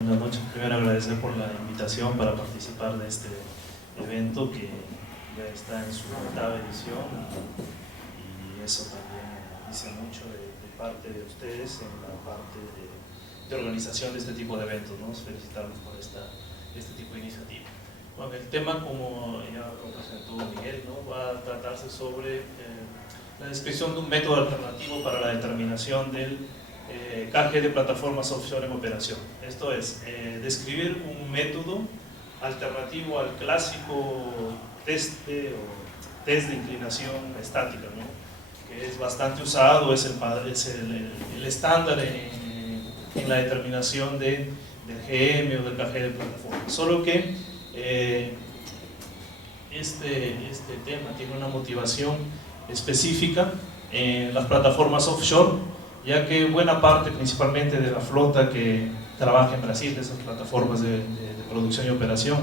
Buenas noches. Primero agradecer por la invitación para participar de este evento que ya está en su 8ª edición y eso también dice mucho de parte de ustedes en la parte de organización de este tipo de eventos, ¿no? Felicitarlos por este tipo de iniciativa. Bueno, el tema, como ya lo presentó Miguel, ¿no? Va a tratarse sobre la descripción de un método alternativo para la determinación del canje de plataformas offshore en operación. Esto es, describir un método alternativo al clásico test de inclinación estática, ¿no? Que es bastante usado, es el estándar en la determinación del GM o del canje de plataformas. Solo que este tema tiene una motivación específica en las plataformas offshore, ya que buena parte principalmente de la flota que trabaja en Brasil, de esas plataformas de producción y operación,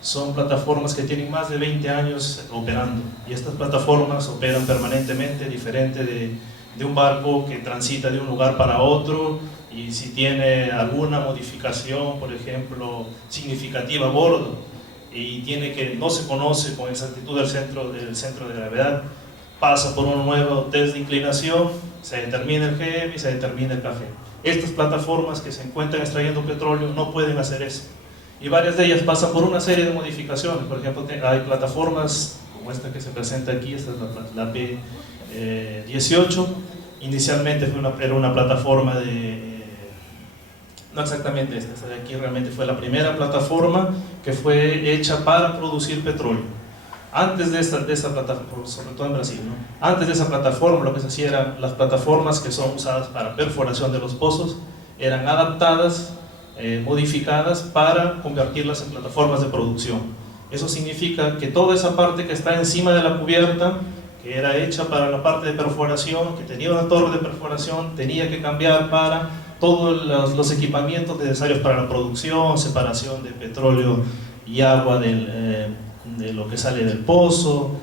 son plataformas que tienen más de 20 años operando, y estas plataformas operan permanentemente, diferente de un barco que transita de un lugar para otro, y si tiene alguna modificación, por ejemplo, significativa a bordo, y tiene que no se conoce con exactitud el centro de gravedad, pasa por un nuevo test de inclinación, se determina el GM y se determina el KG. Estas plataformas que se encuentran extrayendo petróleo no pueden hacer eso, y varias de ellas pasan por una serie de modificaciones. Por ejemplo, hay plataformas como esta que se presenta aquí, esta es la P18. Inicialmente era una plataforma no exactamente esta de aquí, realmente fue la primera plataforma que fue hecha para producir petróleo. Antes de esta plataforma, sobre todo en Brasil, ¿no? Antes de esa plataforma, lo que se hacía eran las plataformas que son usadas para perforación de los pozos, eran adaptadas, modificadas para convertirlas en plataformas de producción. Eso significa que toda esa parte que está encima de la cubierta, que era hecha para la parte de perforación, que tenía una torre de perforación, tenía que cambiar para todos los equipamientos necesarios para la producción, separación de petróleo y agua de lo que sale del pozo,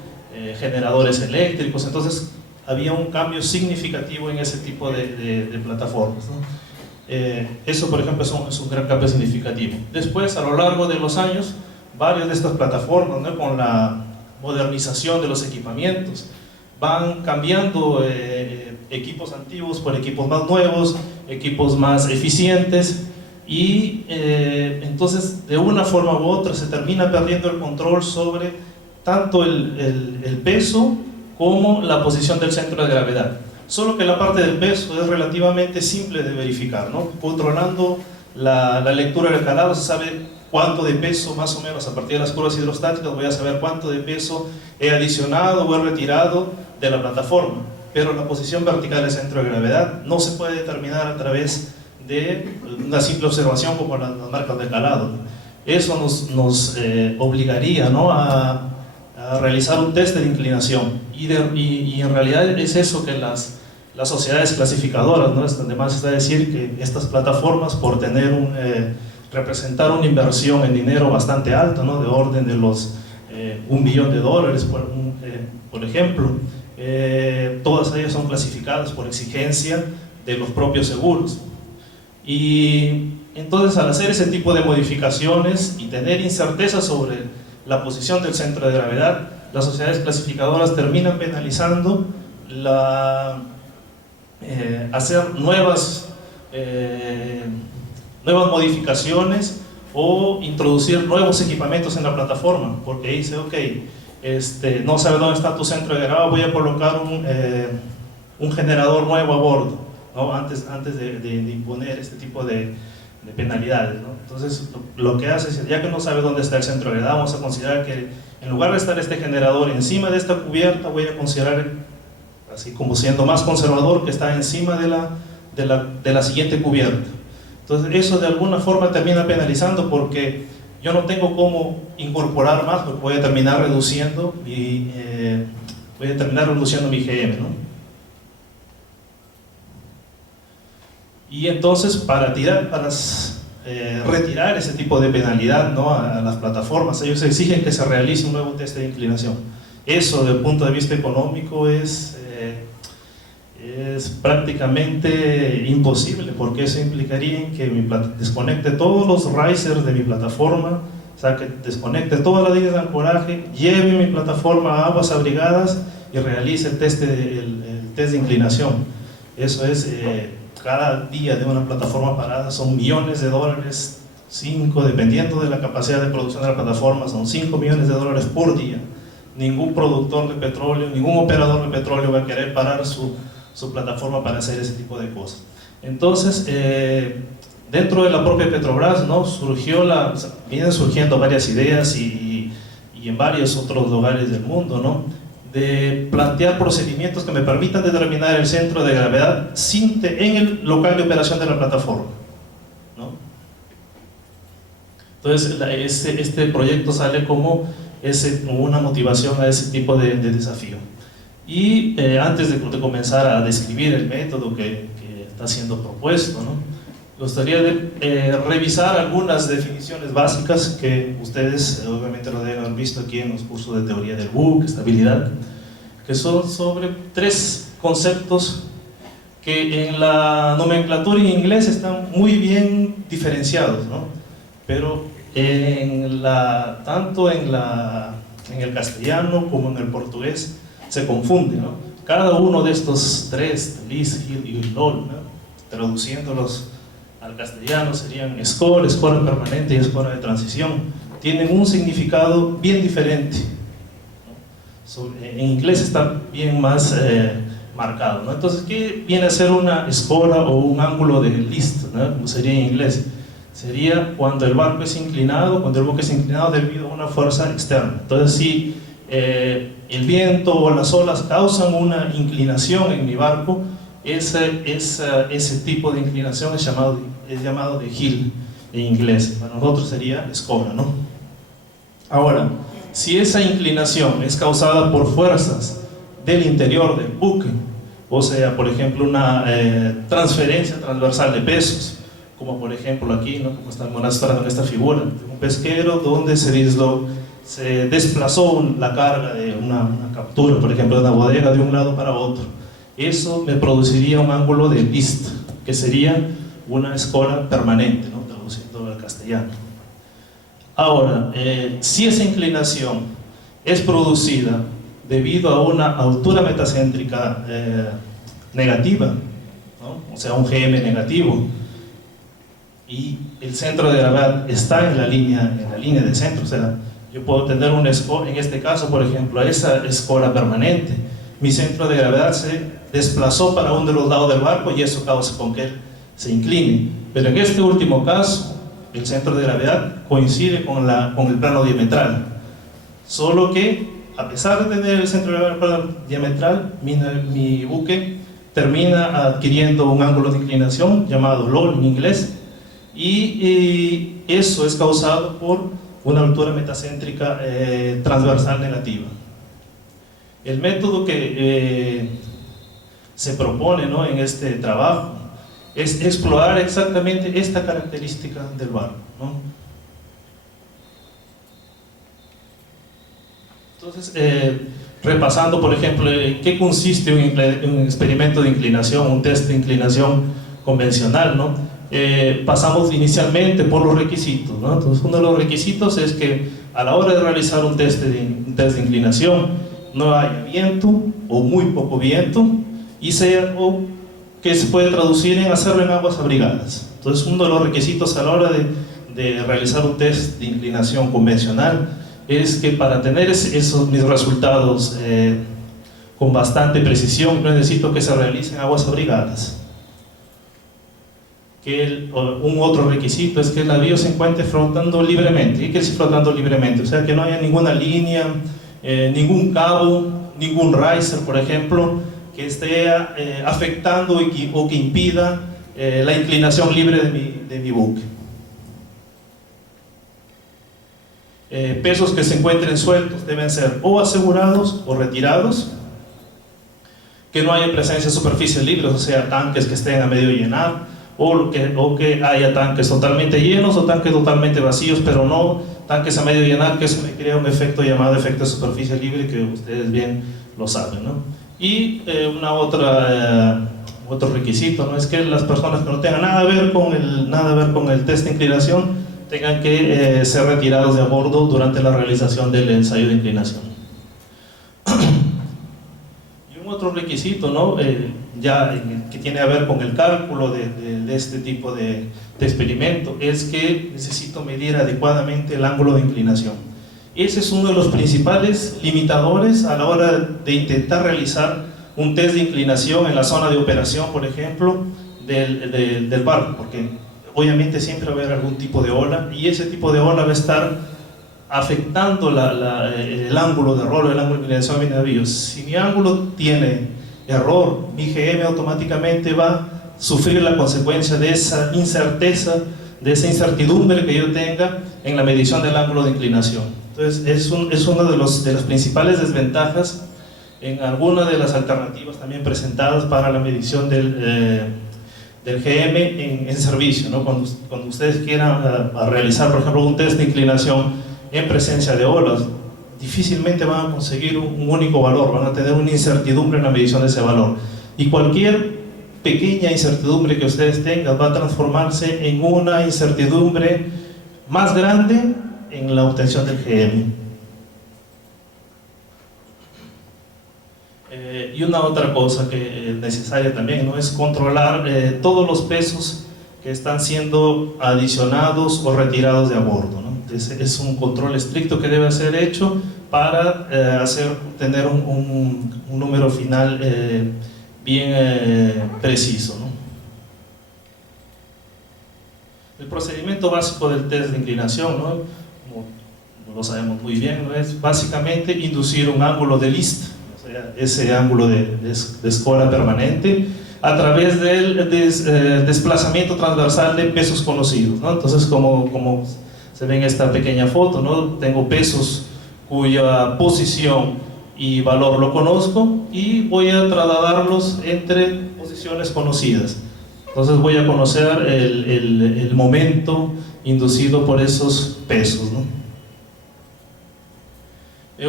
generadores eléctricos. Entonces había un cambio significativo en ese tipo de plataformas, ¿no? Eso, por ejemplo, es un gran cambio significativo. Después, a lo largo de los años, varias de estas plataformas, ¿no? Con la modernización de los equipamientos, van cambiando equipos antiguos por equipos más nuevos, equipos más eficientes, y entonces de una forma u otra se termina perdiendo el control sobre tanto el peso como la posición del centro de gravedad. Solo que la parte del peso es relativamente simple de verificar, ¿no? Controlando la lectura del calado se sabe cuánto de peso, más o menos a partir de las curvas hidrostáticas voy a saber cuánto de peso he adicionado o he retirado de la plataforma, pero la posición vertical del centro de gravedad no se puede determinar a través de una simple observación como las marcas de calado. Eso nos obligaría, ¿no? a realizar un test de inclinación, y en realidad es eso que las sociedades clasificadoras, ¿no? Además está decir que estas plataformas, por representar una inversión en dinero bastante alta, ¿no? De orden de los $1 billón por ejemplo, todas ellas son clasificadas por exigencia de los propios seguros. Y entonces, al hacer ese tipo de modificaciones y tener incerteza sobre la posición del centro de gravedad, las sociedades clasificadoras terminan penalizando hacer nuevas modificaciones o introducir nuevos equipamientos en la plataforma, porque dice, ok, no sabe dónde está tu centro de gravedad, voy a colocar un generador nuevo a bordo, ¿no? antes de imponer este tipo de penalidades, ¿no? Entonces lo que hace es, ya que no sabe dónde está el centro de gravedad, vamos a considerar que en lugar de estar este generador encima de esta cubierta, voy a considerar, así como siendo más conservador, que está encima de la siguiente cubierta. Entonces eso de alguna forma termina penalizando, porque yo no tengo cómo incorporar más, porque voy a terminar reduciendo mi GM, ¿no? Y entonces para retirar ese tipo de penalidad, ¿no? a las plataformas, ellos exigen que se realice un nuevo test de inclinación. Eso, desde el punto de vista económico, es es prácticamente imposible, porque eso implicaría que desconecte todos los risers de mi plataforma, o sea, que desconecte todas las líneas de ancoraje, lleve mi plataforma a aguas abrigadas y realice el test de inclinación. Eso es, cada día de una plataforma parada son millones de dólares, dependiendo de la capacidad de producción de la plataforma, son 5 millones de dólares por día. Ningún productor de petróleo, ningún operador de petróleo va a querer parar su plataforma para hacer ese tipo de cosas. Entonces, dentro de la propia Petrobras, ¿no? Vienen surgiendo varias ideas y en varios otros lugares del mundo, ¿no? De plantear procedimientos que me permitan determinar el centro de gravedad en el local de operación de la plataforma, ¿no? Entonces, este proyecto sale como una motivación a ese tipo de desafío. Y antes de comenzar a describir el método que está siendo propuesto, ¿no? Me gustaría revisar algunas definiciones básicas que ustedes obviamente lo deben haber visto aquí en los cursos de teoría del buque, estabilidad, que son sobre 3 conceptos que en la nomenclatura en inglés están muy bien diferenciados, ¿no? Pero tanto en el castellano como en el portugués se confunde, ¿no? Cada uno de estos 3, LIS, HIL y LOL, ¿no? Traduciéndolos al castellano serían escora permanente y escora de transición, tienen un significado bien diferente, ¿no? En inglés está bien más marcado, ¿no? Entonces, ¿qué viene a ser una escora o un ángulo de list, ¿no? Como sería en inglés? Sería cuando el barco es inclinado, cuando el buque es inclinado debido a una fuerza externa. Entonces, si el viento o las olas causan una inclinación en mi barco, ese tipo de inclinación es llamado de heel en inglés. Para nosotros sería escora, ¿no? Ahora, si esa inclinación es causada por fuerzas del interior del buque, o sea, por ejemplo, una transferencia transversal de pesos, como por ejemplo aquí, ¿no? Como estamos mostrando en esta figura, un pesquero donde se desplazó la carga de una captura, por ejemplo, de una bodega de un lado para otro. Eso me produciría un ángulo de list, que sería una escora permanente, ¿no? Traduciendo al castellano. Ahora, si esa inclinación es producida debido a una altura metacéntrica negativa, ¿no? O sea, un GM negativo, y el centro de gravedad está en la línea de centro, o sea, yo puedo tener una escora, en este caso, por ejemplo, esa escora permanente, mi centro de gravedad se desplazó para uno de los lados del barco y eso causa con que él se incline. Pero en este último caso, el centro de gravedad coincide con el plano diametral, solo que a pesar de tener el centro de gravedad diametral, mi buque termina adquiriendo un ángulo de inclinación llamado LOL en inglés, y eso es causado por una altura metacéntrica transversal negativa. El método que se propone, ¿no? En este trabajo es explorar exactamente esta característica del barco, ¿no? Entonces, repasando, por ejemplo, ¿en qué consiste un experimento de inclinación, un test de inclinación convencional, ¿no? Pasamos inicialmente por los requisitos, ¿no? Entonces, uno de los requisitos es que a la hora de realizar un test de inclinación no haya viento o muy poco viento, o que se puede traducir en hacerlo en aguas abrigadas. Entonces, uno de los requisitos a la hora de realizar un test de inclinación convencional es que para tener mis resultados con bastante precisión, necesito que se realicen aguas abrigadas. Un otro requisito es que el navío se encuentre flotando libremente. ¿Qué quiere decir flotando libremente? O sea, que no haya ninguna línea, ningún cabo, ningún riser, por ejemplo, que esté afectando o que impida la inclinación libre de mi buque. Pesos que se encuentren sueltos deben ser o asegurados o retirados, que no haya presencia de superficies libres, o sea, tanques que estén a medio llenar, o que haya tanques totalmente llenos o tanques totalmente vacíos, pero no tanques a medio llenar, que eso me crea un efecto llamado efecto de superficie libre, que ustedes bien lo saben, ¿no? Y una otra otro requisito, no es que las personas que no tengan nada a ver con el test de inclinación tengan que ser retirados de a bordo durante la realización del ensayo de inclinación. Y un otro requisito, ¿no? Que tiene a ver con el cálculo de este tipo de experimento, es que necesito medir adecuadamente el ángulo de inclinación. Ese es uno de los principales limitadores a la hora de intentar realizar un test de inclinación en la zona de operación, por ejemplo, del barco, porque obviamente siempre va a haber algún tipo de ola, y ese tipo de ola va a estar afectando el ángulo de rol, el ángulo de inclinación de mi navío. Si mi ángulo tiene error, mi GM automáticamente va a sufrir la consecuencia de esa incerteza, de esa incertidumbre que yo tenga en la medición del ángulo de inclinación. Entonces es una de las principales desventajas en alguna de las alternativas también presentadas para la medición del GM en servicio, ¿no? Cuando ustedes quieran realizar, por ejemplo, un test de inclinación en presencia de olas, difícilmente van a conseguir un único valor, van a tener una incertidumbre en la medición de ese valor. Y cualquier pequeña incertidumbre que ustedes tengan va a transformarse en una incertidumbre más grande en la obtención del GM. Y una otra cosa que es necesaria también, ¿no?, es controlar todos los pesos que están siendo adicionados o retirados de a bordo, ¿no? Es un control estricto que debe ser hecho para tener un número final bien preciso, ¿no? El procedimiento básico del test de inclinación, ¿no?, como lo sabemos muy bien, ¿no?, es básicamente inducir un ángulo de list, o sea, ese ángulo de escora permanente, a través del desplazamiento transversal de pesos conocidos, ¿no? Entonces, como se ve en esta pequeña foto, ¿no?, tengo pesos cuya posición y valor lo conozco y voy a trasladarlos entre posiciones conocidas. Entonces voy a conocer el momento inducido por esos pesos, ¿no?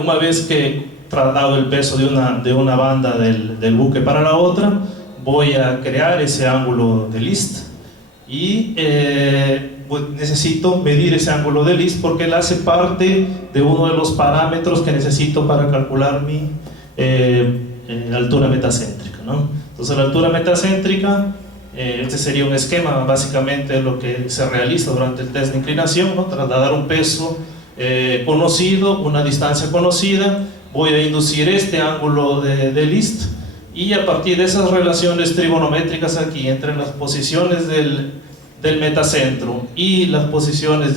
Una vez que traslado el peso de una banda del buque para la otra, voy a crear ese ángulo de list y necesito medir ese ángulo de list porque él hace parte de uno de los parámetros que necesito para calcular mi altura metacéntrica, ¿no? Entonces la altura metacéntrica, este sería un esquema básicamente de lo que se realiza durante el test de inclinación, ¿no? Trasladar un peso conocido, una distancia conocida, voy a inducir este ángulo de list y a partir de esas relaciones trigonométricas aquí entre las posiciones del metacentro y las posiciones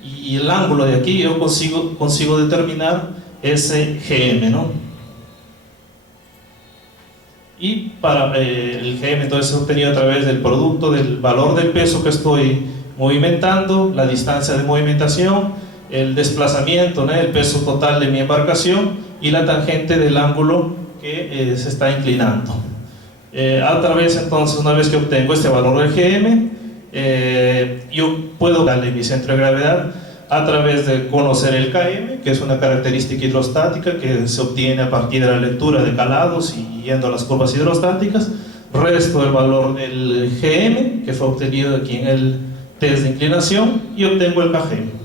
y el ángulo de aquí, yo consigo determinar ese GM, ¿no? Y para el GM entonces es obtenido a través del producto del valor del peso que estoy movimentando, la distancia de movimentación, el desplazamiento, ¿no?, el peso total de mi embarcación y la tangente del ángulo que se está inclinando. A través entonces, una vez que obtengo este valor del GM, yo puedo darle mi centro de gravedad a través de conocer el KM, que es una característica hidrostática que se obtiene a partir de la lectura de calados y yendo a las curvas hidrostáticas, resto el valor del GM, que fue obtenido aquí en el test de inclinación, y obtengo el KG.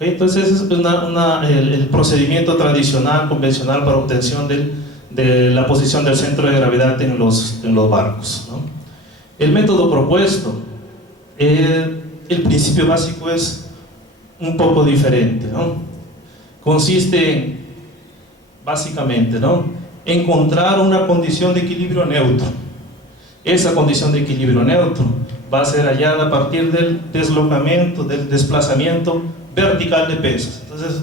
Entonces es el procedimiento tradicional, convencional para obtención de la posición del centro de gravedad en los barcos, ¿no? El método propuesto, el principio básico es un poco diferente, ¿no? Consiste básicamente, ¿no?, encontrar una condición de equilibrio neutro. Esa condición de equilibrio neutro va a ser hallada a partir del deslocamiento, del desplazamiento vertical de pesos. Entonces,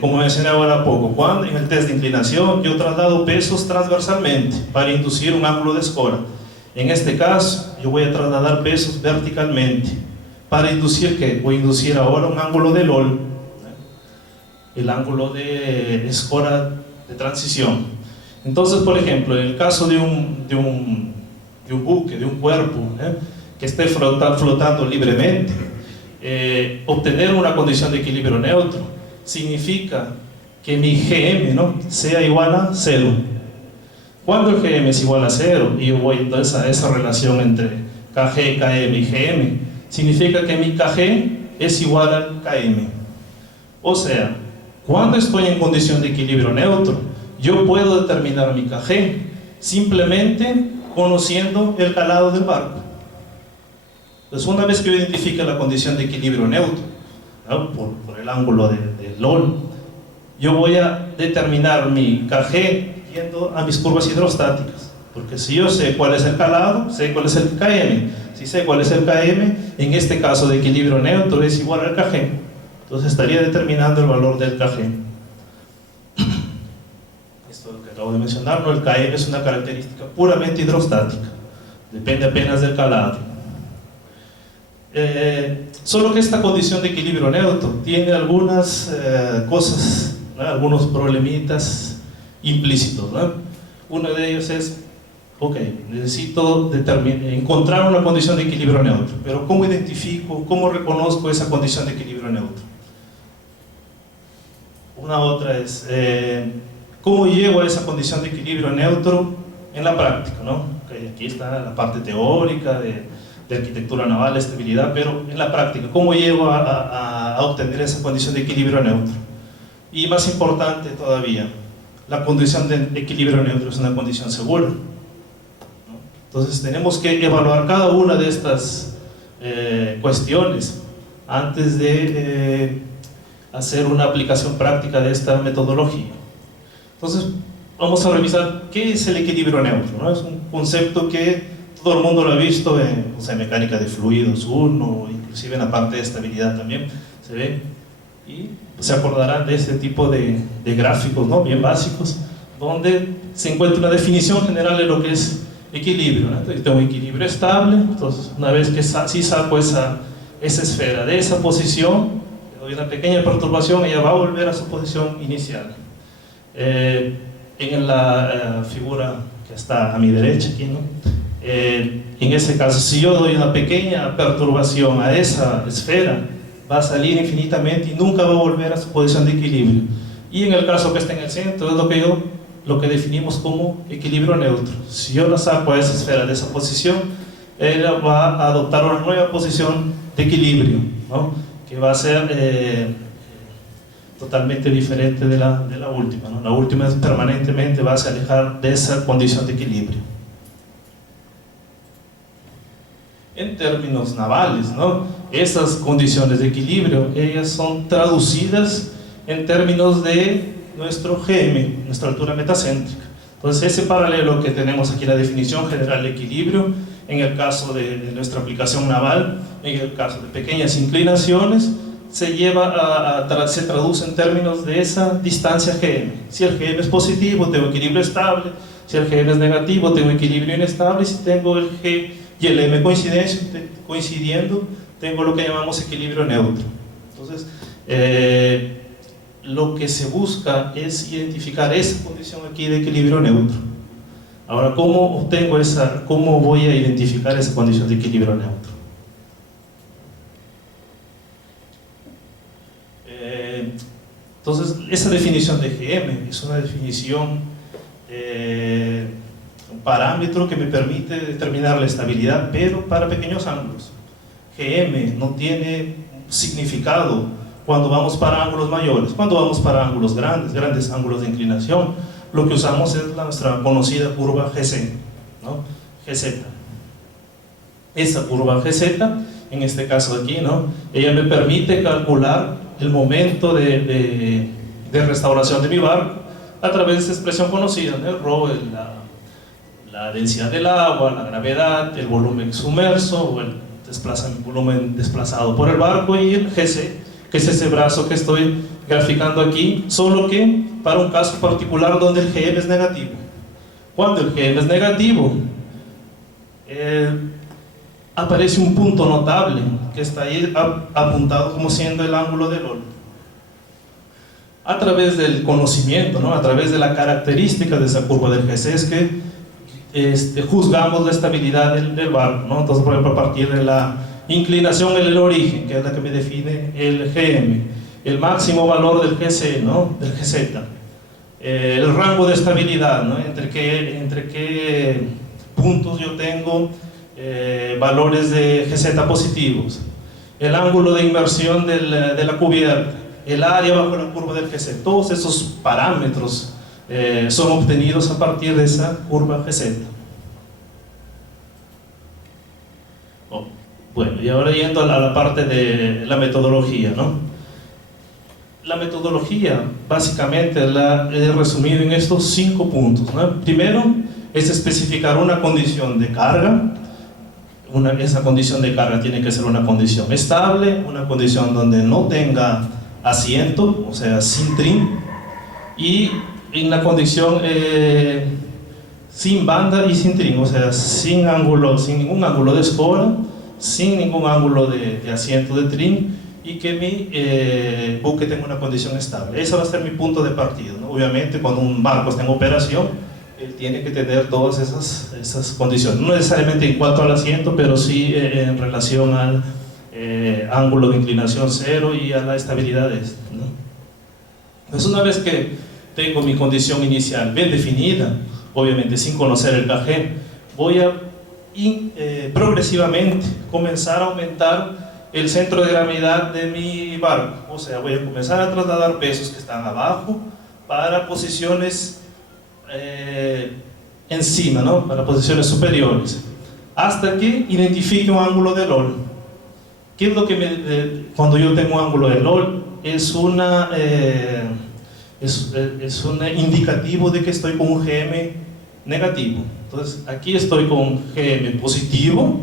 como mencioné ahora poco, cuando en el test de inclinación yo traslado pesos transversalmente para inducir un ángulo de escora. En este caso, yo voy a trasladar pesos verticalmente. ¿Para inducir qué? Voy a inducir ahora un ángulo de LOL, el ángulo de escora de transición. Entonces, por ejemplo, en el caso de un buque, de un cuerpo, que esté flotando libremente, obtener una condición de equilibrio neutro significa que mi GM, ¿no?, sea igual a 0. Cuando el GM es igual a 0 y yo voy entonces a esa relación entre KG, KM y GM, significa que mi KG es igual al KM. O sea, cuando estoy en condición de equilibrio neutro, yo puedo determinar mi KG simplemente conociendo el calado del barco. Entonces, una vez que yo identifique la condición de equilibrio neutro, ¿no? por el ángulo de LOL, yo voy a determinar mi KG yendo a mis curvas hidrostáticas, porque si yo sé cuál es el calado, sé cuál es el KM. Si sé cuál es el KM, en este caso de equilibrio neutro es igual al KG, entonces estaría determinando el valor del KG. Esto es lo que acabo de mencionar, ¿no? El KM es una característica puramente hidrostática, depende apenas del calado. Solo que esta condición de equilibrio neutro tiene algunas cosas, ¿no? Algunos problemitas implícitos, ¿no? Uno de ellos es, ok, necesito encontrar una condición de equilibrio neutro, pero ¿cómo identifico, cómo reconozco esa condición de equilibrio neutro? Una otra es, ¿cómo llego a esa condición de equilibrio neutro en la práctica, ¿no? Okay, aquí está la parte teórica de arquitectura naval, estabilidad, pero en la práctica, ¿cómo llego a obtener esa condición de equilibrio neutro? Y más importante todavía, la condición de equilibrio neutro es una condición segura, ¿no? Entonces tenemos que evaluar cada una de estas cuestiones antes de hacer una aplicación práctica de esta metodología. Entonces vamos a revisar qué es el equilibrio neutro, ¿no? Es un concepto que todo el mundo lo ha visto en, o sea, mecánica de fluidos 1, inclusive en la parte de estabilidad también se ve, y se acordarán de este tipo de gráficos, ¿no? Bien básicos, donde se encuentra una definición general de lo que es equilibrio, ¿no? Entonces, tengo equilibrio estable, entonces una vez que si saco esa esfera de esa posición, le doy una pequeña perturbación, ella va a volver a su posición inicial. En la figura que está a mi derecha aquí, ¿no? En ese caso, si yo doy una pequeña perturbación a esa esfera, va a salir infinitamente y nunca va a volver a su posición de equilibrio. Y en el caso que está en el centro, es lo que definimos como equilibrio neutro. Si yo la saco a esa esfera de esa posición, ella va a adoptar una nueva posición de equilibrio, ¿no? Que va a ser totalmente diferente de la última, ¿no? La última permanentemente va a se alejar de esa condición de equilibrio. En términos navales, ¿no? Esas condiciones de equilibrio, ellas son traducidas en términos de nuestro GM, nuestra altura metacéntrica. Entonces ese paralelo que tenemos aquí, la definición general de equilibrio, en el caso de nuestra aplicación naval, en el caso de pequeñas inclinaciones, se traduce en términos de esa distancia GM. Si el GM es positivo, tengo equilibrio estable; si el GM es negativo, tengo equilibrio inestable; y si tengo el G y el M coincidiendo, tengo lo que llamamos equilibrio neutro. Entonces, lo que se busca es identificar esa condición aquí de equilibrio neutro. Ahora, ¿cómo voy a identificar esa condición de equilibrio neutro? Entonces, esa definición de GM es una definición, un parámetro que me permite determinar la estabilidad, pero para pequeños ángulos. GM no tiene significado cuando vamos para ángulos mayores. Cuando vamos para ángulos grandes ángulos de inclinación, lo que usamos es nuestra conocida curva GC, ¿no? GZ. Esa curva GZ, en este caso aquí, ¿no? Ella me permite calcular el momento de restauración de mi barco a través de esa expresión conocida, ¿no? El ρ, la densidad del agua, la gravedad, el volumen sumerso o el volumen desplazado por el barco, y el GC, que es ese brazo que estoy graficando aquí, solo que para un caso particular donde el GM es negativo. Cuando el GM es negativo, aparece un punto notable que está ahí apuntado como siendo el ángulo de LOL. A través del conocimiento, ¿no? A través de la característica de esa curva del GC es que juzgamos la estabilidad del barco, ¿no? Entonces, por ejemplo, a partir de la inclinación en el origen, que es la que me define el GM, el máximo valor del GC, ¿no? Del GZ, el rango de estabilidad, ¿no? Entre qué puntos yo tengo valores de GZ positivos, el ángulo de inversión de la cubierta, el área bajo la curva del GZ. Todos esos parámetros son obtenidos a partir de esa curva GZ. Bueno, y ahora yendo a la parte de la metodología, ¿no? La metodología básicamente la he resumido en estos 5 puntos, ¿no? Primero es especificar una condición de carga. Esa condición de carga tiene que ser una condición estable, una condición donde no tenga asiento, o sea, sin trim, y en la condición sin banda y sin trim, o sea, sin ningún ángulo de escora, sin ningún ángulo de asiento de trim, y que mi buque tenga una condición estable. Ese va a ser mi punto de partida, ¿no? Obviamente, cuando un barco está en operación, él tiene que tener todas esas condiciones, no necesariamente en cuanto al asiento, pero sí en relación al ángulo de inclinación cero y a la estabilidad de este, ¿no? Entonces, una vez que tengo mi condición inicial bien definida, obviamente sin conocer el KG, voy a progresivamente comenzar a aumentar el centro de gravedad de mi barco. O sea, voy a comenzar a trasladar pesos que están abajo para posiciones encima, ¿no? Para posiciones superiores, hasta que identifique un ángulo de LOL. ¿Qué es lo que cuando yo tengo un ángulo de LOL? Es un indicativo de que estoy con un GM negativo. Entonces, aquí estoy con GM positivo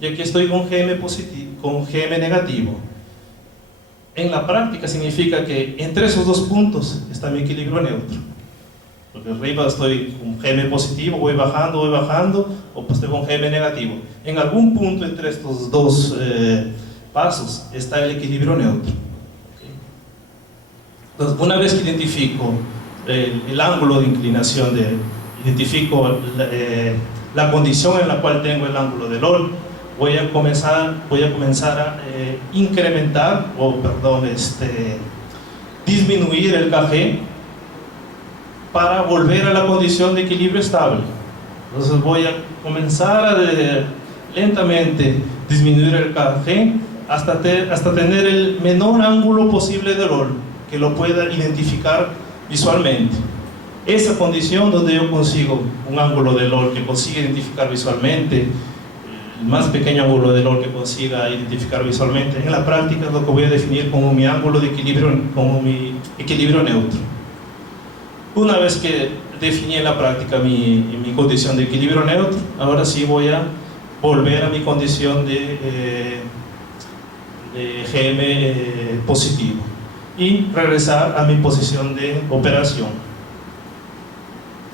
y aquí estoy con GM negativo. En la práctica significa que entre esos dos puntos está mi equilibrio neutro. Porque arriba estoy con GM positivo, voy bajando, o pues estoy con GM negativo. En algún punto entre estos dos pasos está el equilibrio neutro. ¿Okay? Entonces, una vez que identifico el ángulo de inclinación, identifico la condición en la cual tengo el ángulo de LOL, voy a comenzar a incrementar, disminuir el KG para volver a la condición de equilibrio estable. Entonces voy a comenzar a lentamente disminuir el KG hasta tener el menor ángulo posible de LOL, que lo pueda identificar visualmente. Esa condición donde yo consigo un ángulo de LOL que consiga identificar visualmente, el más pequeño ángulo de LOL que consiga identificar visualmente, en la práctica es lo que voy a definir como mi ángulo de equilibrio, como mi equilibrio neutro. Una vez que definí en la práctica mi condición de equilibrio neutro, ahora sí voy a volver a mi condición de GM positivo y regresar a mi posición de operación.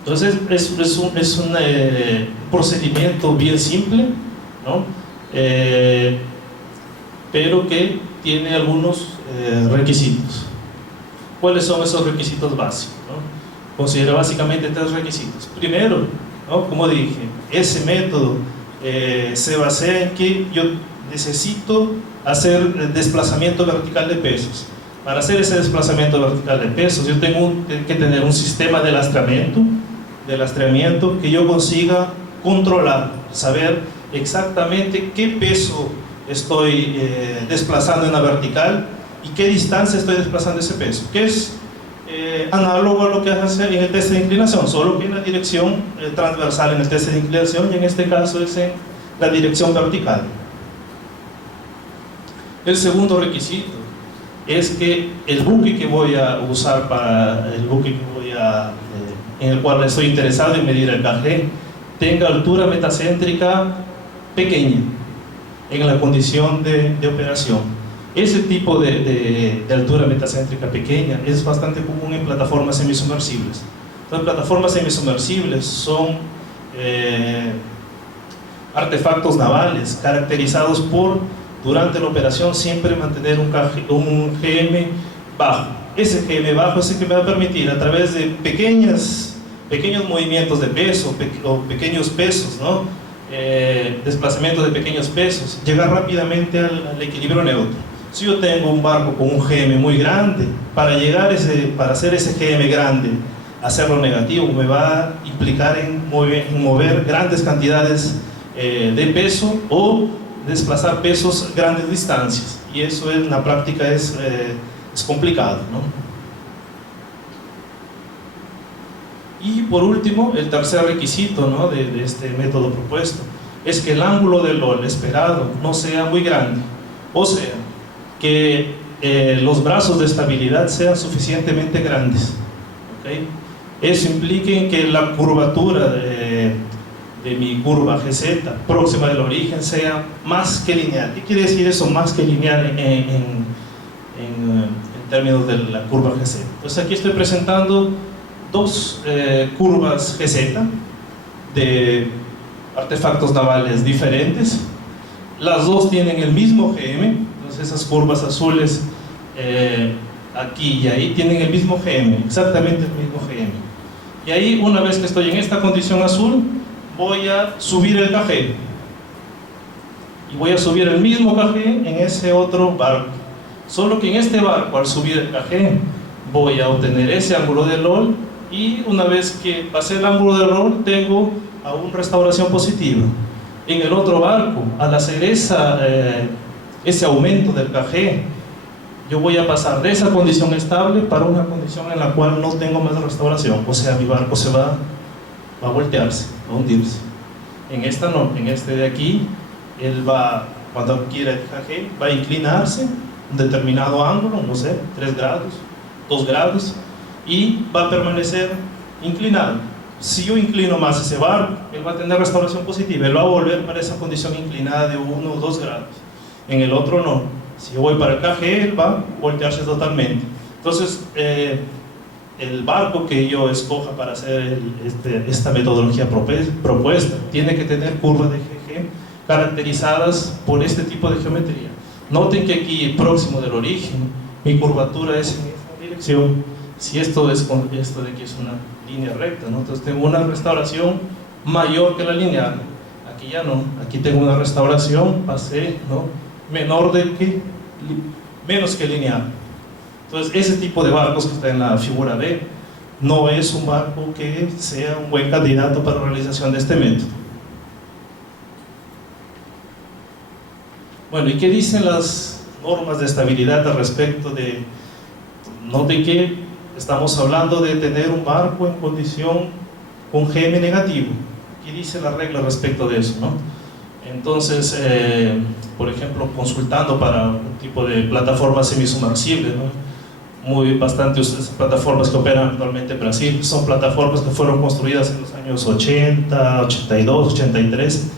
Entonces es un procedimiento bien simple, ¿no? Pero que tiene algunos requisitos. ¿Cuáles son esos requisitos básicos, ¿no? Considero básicamente 3 requisitos. Primero, ¿no? Como dije, ese método se basa en que yo necesito hacer desplazamiento vertical de pesos. Para hacer ese desplazamiento vertical de pesos, yo tengo que tener un sistema de lastreamiento que yo consiga controlar, saber exactamente qué peso estoy desplazando en la vertical y qué distancia estoy desplazando ese peso, que es análogo a lo que hace en el test de inclinación, solo que en la dirección transversal en el test de inclinación, y en este caso es en la dirección vertical. El segundo requisito es que el buque que voy a usar en el cual estoy interesado en medir el KG tenga altura metacéntrica pequeña en la condición de operación. Ese tipo de altura metacéntrica pequeña es bastante común en plataformas semisumersibles. Entonces, plataformas semisumersibles son artefactos navales caracterizados por, durante la operación, siempre mantener un GM bajo. Ese GM bajo es el que me va a permitir, a través de pequeños movimientos de peso o pequeños pesos, ¿no? Desplazamientos de pequeños pesos, llegar rápidamente al equilibrio neutro. Si yo tengo un barco con un GM muy grande, para hacer ese GM grande hacerlo negativo me va a implicar en mover grandes cantidades de peso o desplazar pesos grandes distancias, y eso en la práctica es complicado, ¿no? Y por último, el tercer requisito, ¿no?, de este método propuesto es que el ángulo del LOL esperado no sea muy grande, o sea, que los brazos de estabilidad sean suficientemente grandes, ¿okay? Eso implica que la curvatura de mi curva GZ próxima del origen sea más que lineal. ¿Qué quiere decir eso, más que lineal en términos de la curva GZ? Pues aquí estoy presentando dos curvas GZ de artefactos navales diferentes. Las dos tienen el mismo GM, entonces esas curvas azules aquí y ahí tienen el mismo GM, exactamente el mismo GM. Y ahí, una vez que estoy en esta condición azul, voy a subir el KG y voy a subir el mismo KG en ese otro barco, solo que en este barco, al subir el KG, voy a obtener ese ángulo de LOL, y una vez que pasé el ángulo de LOL tengo aún restauración positiva. En el otro barco, al hacer ese aumento del KG, yo voy a pasar de esa condición estable para una condición en la cual no tengo más restauración, o sea, mi barco se va a voltearse, a hundirse. En esta no, en este de aquí, él va, cuando adquiera el KG, va a inclinarse un determinado ángulo, no sé, 3 grados, 2 grados, y va a permanecer inclinado. Si yo inclino más ese barco, él va a tener restauración positiva, él va a volver para esa condición inclinada de 1 o 2 grados. En el otro no. Si yo voy para el KG, él va a voltearse totalmente. Entonces, el barco que yo escoja para hacer esta metodología propuesta tiene que tener curvas de GG caracterizadas por este tipo de geometría. Noten que aquí, próximo del origen, mi curvatura es en esta dirección. Si esto de aquí es una línea recta, ¿no? Entonces tengo una restauración mayor que la lineal. Aquí ya no, aquí tengo una restauración, pasé, ¿no?, menos que lineal. Entonces ese tipo de barcos que está en la figura B no es un barco que sea un buen candidato para la realización de este método. Bueno, ¿y qué dicen las normas de estabilidad al respecto de, noten que estamos hablando de tener un barco en condición con GM negativo? ¿Qué dice la regla respecto de eso, no? Entonces, por ejemplo, consultando para un tipo de plataforma semisumersible, ¿no?, bastantes plataformas que operan actualmente en Brasil, son plataformas que fueron construidas en los años 80, 82, 83,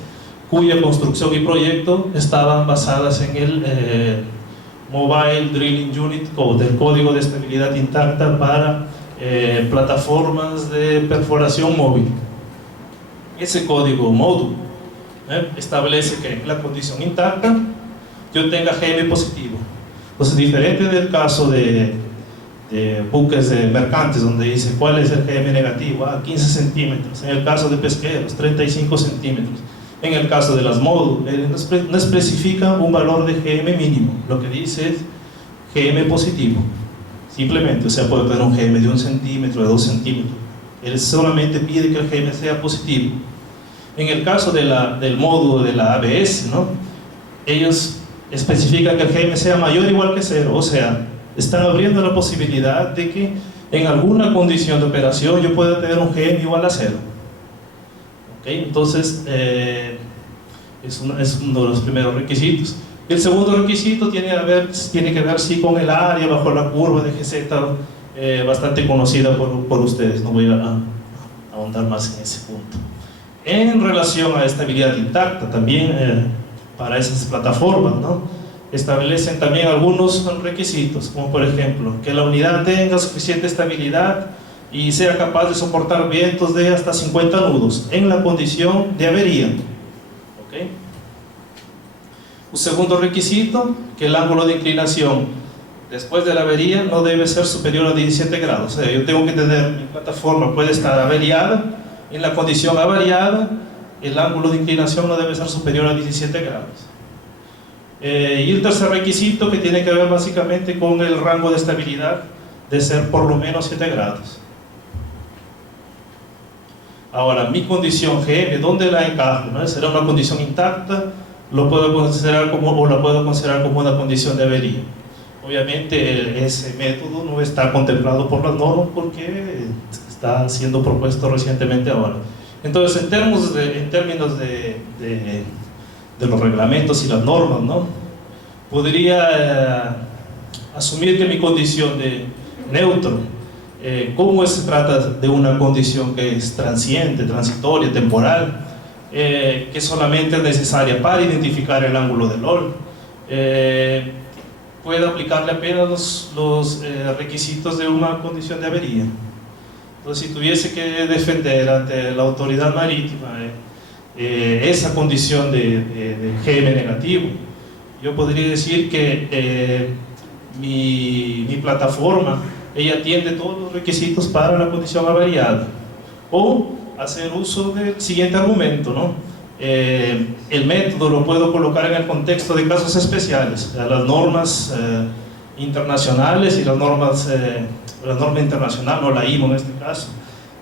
cuya construcción y proyecto estaban basadas en el Mobile Drilling Unit Code, el código de estabilidad intacta para plataformas de perforación móvil. Ese código módulo establece que en la condición intacta yo tenga GM positivo. Entonces, diferente del caso de buques de mercantes, donde dice cuál es el GM negativo, 15 centímetros, en el caso de pesqueros 35 centímetros, en el caso de las módulos no especifica un valor de GM mínimo, lo que dice es GM positivo, simplemente. O sea, puede tener un GM de 1 centímetro, de 2 centímetros, él solamente pide que el GM sea positivo. En el caso del módulo de la ABS, ¿no?, ellos especifican que el GM sea mayor o igual que 0, o sea, están abriendo la posibilidad de que en alguna condición de operación yo pueda tener un GM igual a 0. ¿Okay? Entonces, es uno de los primeros requisitos. El segundo requisito tiene que ver sí con el área bajo la curva de GZ, bastante conocida por ustedes, no voy a ahondar más en ese punto. En relación a estabilidad intacta, también para esas plataformas, ¿no?, establecen también algunos requisitos, como por ejemplo, que la unidad tenga suficiente estabilidad y sea capaz de soportar vientos de hasta 50 nudos en la condición de avería. ¿Okay? Un segundo requisito, que el ángulo de inclinación después de la avería no debe ser superior a 17 grados. O sea, yo tengo que tener, mi plataforma puede estar averiada, en la condición averiada el ángulo de inclinación no debe ser superior a 17 grados. Y el tercer requisito, que tiene que ver básicamente con el rango de estabilidad, de ser por lo menos 7 grados. Ahora, mi condición GM, ¿dónde la encajo? ¿No? ¿Será una condición intacta? ¿Lo puedo considerar como, o la puedo considerar como una condición de avería? Obviamente ese método no está contemplado por las normas porque está siendo propuesto recientemente ahora. Entonces, en términos de los reglamentos y las normas, ¿no? Podría asumir que mi condición de neutro, ¿cómo se trata de una condición que es transiente, transitoria, temporal, que solamente es necesaria para identificar el ángulo del OL? Puede aplicarle apenas los requisitos de una condición de avería. Entonces, si tuviese que defender ante la autoridad marítima esa condición de GM negativo, yo podría decir que mi plataforma, ella atiende todos los requisitos para la condición averiada. O hacer uso del siguiente argumento, ¿no? El método lo puedo colocar en el contexto de casos especiales, las normas internacionales y la norma internacional, o la IMO en este caso,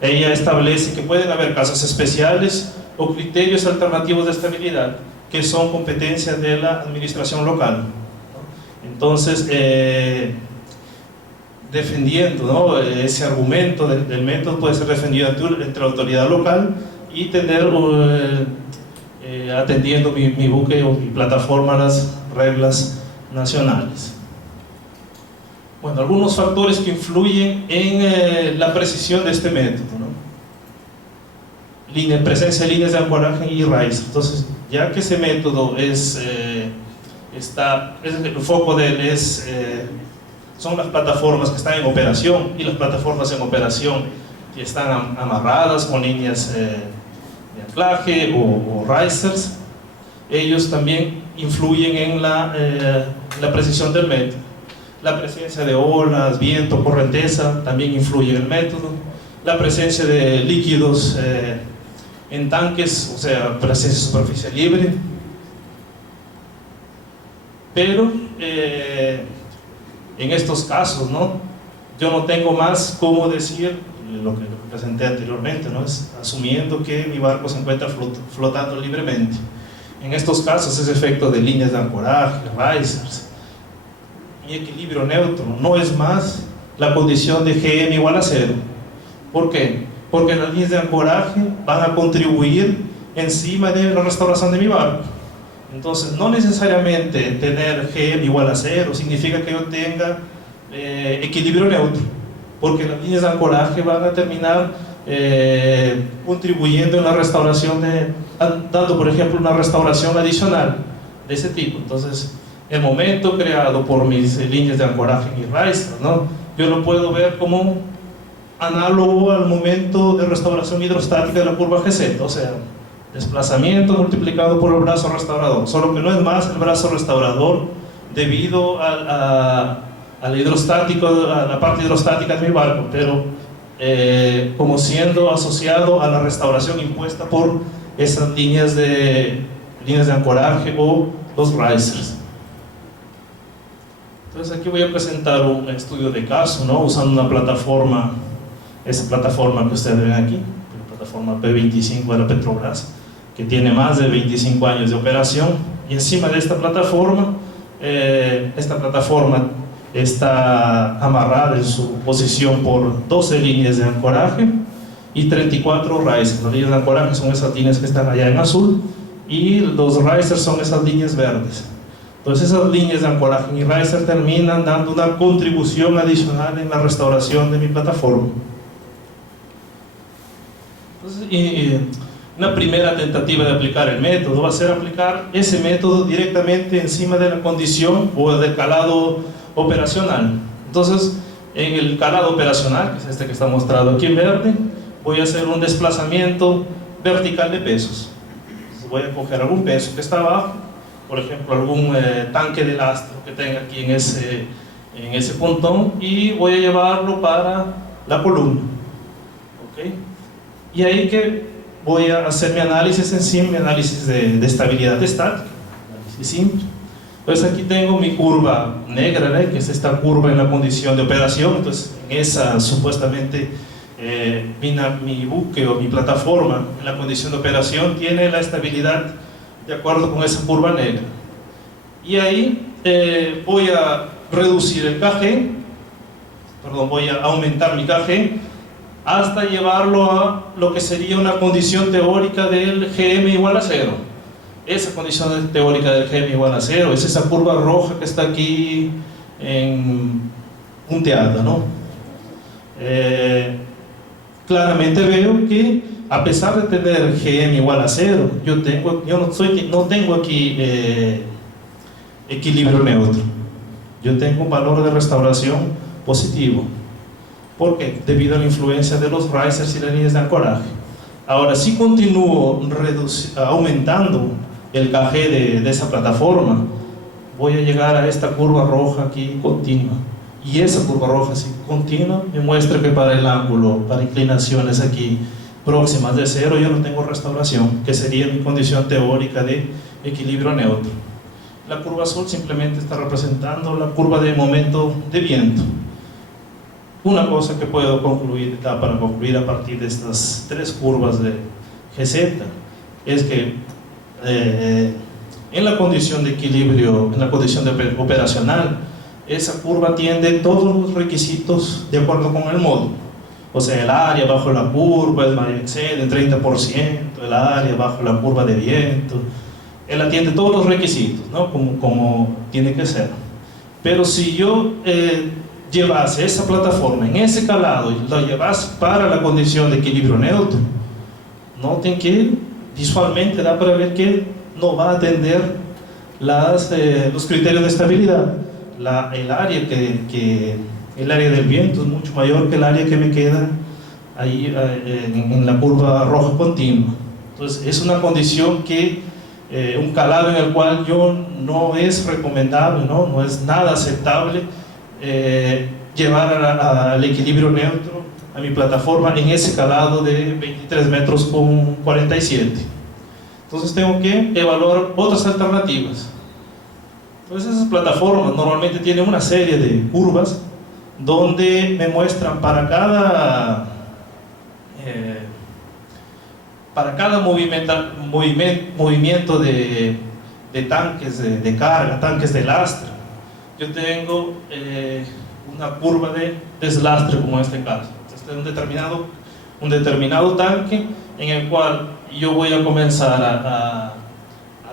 ella establece que pueden haber casos especiales o criterios alternativos de estabilidad que son competencias de la administración local, ¿no? Entonces, defendiendo, ¿no? Ese argumento del método puede ser defendido entre la autoridad local y tener atendiendo mi buque o mi plataforma a las reglas nacionales. Bueno, algunos factores que influyen en la precisión de este método, ¿no? Presencia de líneas de ancoraje y raíz. Entonces, ya que ese método el foco de él son las plataformas que están en operación, y las plataformas en operación que están amarradas con líneas de anclaje o risers, ellos también influyen en la precisión del método. La presencia de olas, viento, corrienteza también influye en el método. La presencia de líquidos en tanques, o sea, presencia de superficie libre. Pero en estos casos, ¿no? Yo no tengo más cómo decir lo que presenté anteriormente, ¿no? Es asumiendo que mi barco se encuentra flotando libremente. En estos casos, ese efecto de líneas de ancoraje, risers, mi equilibrio neutro no es más la condición de GM igual a 0. ¿Por qué? Porque las líneas de ancoraje van a contribuir encima de la restauración de mi barco. Entonces, no necesariamente tener GM igual a 0 significa que yo tenga equilibrio neutro, porque las líneas de ancoraje van a terminar contribuyendo en la restauración dando, por ejemplo, una restauración adicional de ese tipo. Entonces, el momento creado por mis líneas de ancoraje y risers, ¿no? Yo lo puedo ver como análogo al momento de restauración hidrostática de la curva GZ, o sea, desplazamiento multiplicado por el brazo restaurador, solo que no es más el brazo restaurador debido al hidrostático, a la parte hidrostática de mi barco, pero como siendo asociado a la restauración impuesta por esas líneas de ancoraje o los risers. Entonces, aquí voy a presentar un estudio de caso, ¿no? Usando una plataforma, esa plataforma que ustedes ven aquí, la plataforma P25 de la Petrobras, que tiene más de 25 años de operación, y encima de esta plataforma está amarrada en su posición por 12 líneas de ancoraje y 34 risers. Las líneas de ancoraje son esas líneas que están allá en azul, y los risers son esas líneas verdes. Entonces, esas líneas de ancoraje y riser terminan dando una contribución adicional en la restauración de mi plataforma. Entonces, una primera tentativa de aplicar el método va a ser aplicar ese método directamente encima de la condición o del calado operacional. Entonces, en el calado operacional, que es este que está mostrado aquí en verde, voy a hacer un desplazamiento vertical de pesos. Entonces, voy a coger algún peso que está abajo, por ejemplo, algún tanque de lastre que tenga aquí en ese pontón, y voy a llevarlo para la columna. ¿Okay? Y ahí que voy a hacer mi análisis encima, mi análisis de estabilidad estática, análisis simple. Entonces, aquí tengo mi curva negra, ¿eh? Que es esta curva en la condición de operación. Entonces, en esa supuestamente mi buque o mi plataforma en la condición de operación tiene la estabilidad de acuerdo con esa curva negra. Y ahí voy a reducir el KG, perdón, voy a aumentar mi KG hasta llevarlo a lo que sería una condición teórica del GM igual a 0. Esa condición teórica del GM igual a 0 es esa curva roja que está aquí punteada, ¿no? Claramente veo que a pesar de tener GM igual a 0, yo no tengo aquí equilibrio neutro. Yo tengo un valor de restauración positivo. ¿Por qué? Debido a la influencia de los risers y las líneas de ancoraje. Ahora, si continúo aumentando el KG de esa plataforma, voy a llegar a esta curva roja aquí continua. Y esa curva roja así continua me muestra que para el ángulo, para inclinaciones aquí próximas de 0, yo no tengo restauración, que sería mi condición teórica de equilibrio neutro. La curva azul simplemente está representando la curva de momento de viento. Una cosa que puedo concluir, para concluir a partir de estas tres curvas de GZ, es que en la condición de equilibrio, en la condición operacional, esa curva atiende todos los requisitos de acuerdo con el módulo. O sea, el área bajo la curva, el mayor excede en 30%, el área bajo la curva de viento, él atiende todos los requisitos, ¿no? como tiene que ser. Pero si yo llevase esa plataforma en ese calado y la llevase para la condición de equilibrio neutro, noten que visualmente da para ver que no va a atender los criterios de estabilidad. El área del viento es mucho mayor que el área que me queda ahí en la curva roja continua. Entonces es una condición que un calado en el cual no es recomendable, no es nada aceptable llevar al equilibrio neutro a mi plataforma en ese calado de 23 metros con 47. Entonces tengo que evaluar otras alternativas. Entonces esas plataformas normalmente tienen una serie de curvas donde me muestran para cada movimiento de tanques de carga, tanques de lastre, yo tengo una curva de deslastre como en este caso. Este es un determinado tanque en el cual yo voy a comenzar a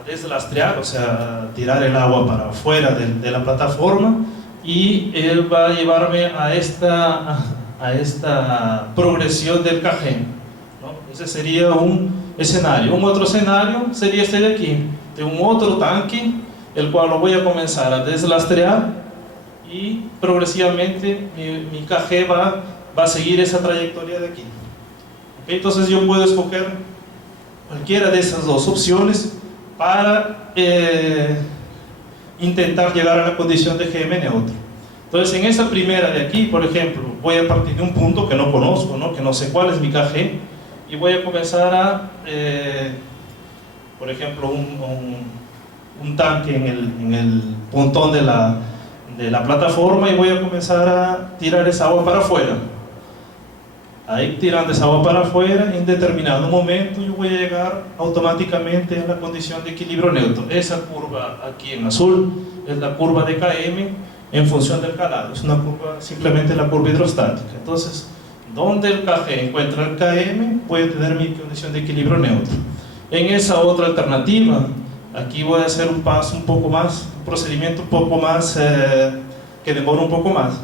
deslastrear, o sea, a tirar el agua para afuera de la plataforma, y él va a llevarme a esta progresión del KG, ¿no? Ese sería un escenario. Un otro escenario sería este de aquí, de un otro tanque, el cual lo voy a comenzar a deslastrear y progresivamente mi KG va a seguir esa trayectoria de aquí. ¿Okay? Entonces yo puedo escoger cualquiera de esas dos opciones para intentar llegar a la condición de GM neutro. Entonces en esa primera de aquí, por ejemplo, voy a partir de un punto que no conozco, que no sé cuál es mi KG, y voy a comenzar por ejemplo, un tanque en el pontón de la plataforma, y voy a comenzar a tirar esa agua para afuera. Ahí tirando esa agua para afuera, en determinado momento yo voy a llegar automáticamente a la condición de equilibrio neutro. Esa curva aquí en azul es la curva de KM en función del calado, es una curva, simplemente la curva hidrostática. Entonces, donde el KG encuentra el KM, voy a tener mi condición de equilibrio neutro. En esa otra alternativa, aquí voy a hacer un procedimiento un poco más, que demora un poco más.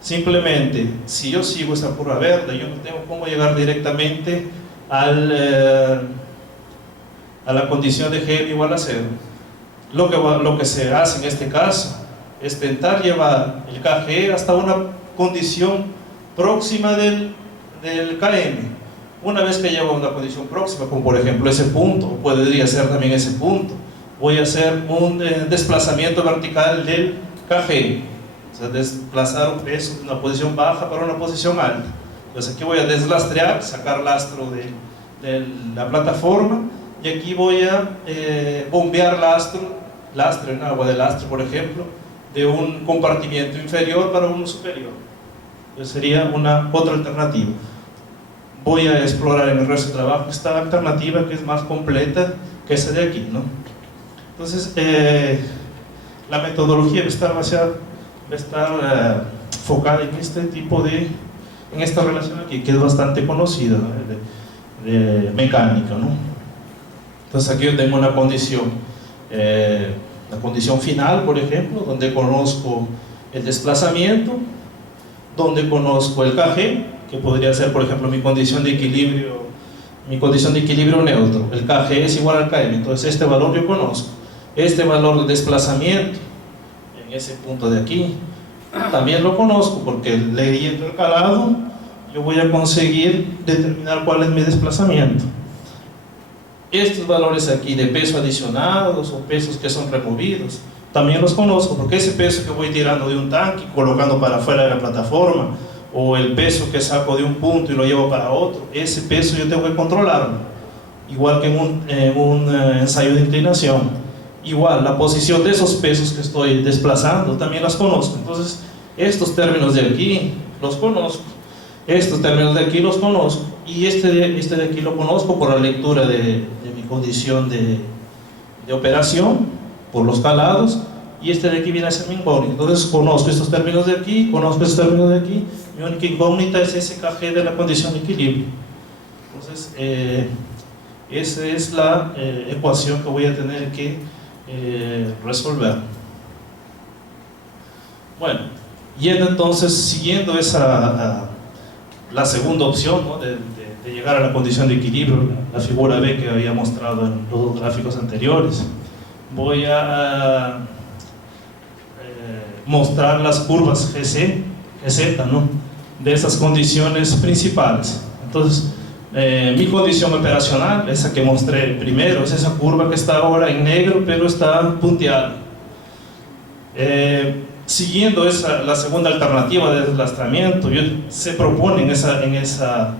Simplemente, si yo sigo esa curva verde, yo no tengo cómo llegar directamente a la condición de GM igual a 0. Lo que se hace en este caso es intentar llevar el KG hasta una condición próxima del KM. Una vez que llego a una condición próxima, como por ejemplo ese punto, o podría ser también ese punto, voy a hacer un desplazamiento vertical del KG. O sea, desplazar un peso de una posición baja para una posición alta. Entonces aquí voy a deslastrear, sacar lastro de la plataforma, y aquí voy a bombear lastre en agua de lastre, por ejemplo, de un compartimiento inferior para uno superior. Entonces sería otra alternativa. Voy a explorar en el resto del trabajo esta alternativa que es más completa que esa de aquí, ¿no? Entonces, la metodología va a estar enfocada en este tipo en esta relación aquí, que es bastante conocida, ¿no? de mecánica, ¿no? Entonces aquí yo tengo una condición, la condición final, por ejemplo, donde conozco el desplazamiento, donde conozco el KG, que podría ser, por ejemplo, mi condición de equilibrio neutro. El KG es igual al KM, entonces este valor yo conozco. Este valor de desplazamiento en ese punto de aquí también lo conozco, porque leyendo el calado yo voy a conseguir determinar cuál es mi desplazamiento. Estos valores aquí de peso adicionados o pesos que son removidos también los conozco, porque ese peso que voy tirando de un tanque colocando para afuera de la plataforma, o el peso que saco de un punto y lo llevo para otro, ese peso yo tengo que controlarlo, igual que en un ensayo de inclinación. Igual, la posición de esos pesos que estoy desplazando también las conozco. Entonces, estos términos de aquí los conozco, estos términos de aquí los conozco, y este de aquí lo conozco por la lectura de mi condición de operación, por los calados, y este de aquí viene a ser mi incógnita. Entonces, conozco estos términos de aquí, conozco estos términos de aquí, mi única incógnita es ese KG de la condición de equilibrio. Entonces, esa es la ecuación que voy a tener que resolver. Bueno, yendo entonces, siguiendo la segunda opción, ¿no? de llegar a la condición de equilibrio, la figura B que había mostrado en los dos gráficos anteriores, voy a mostrar las curvas GZ, ¿no? de esas condiciones principales. Entonces, mi condición operacional, esa que mostré primero, es esa curva que está ahora en negro, pero está punteada. Siguiendo la segunda alternativa de deslastramiento, se propone en esa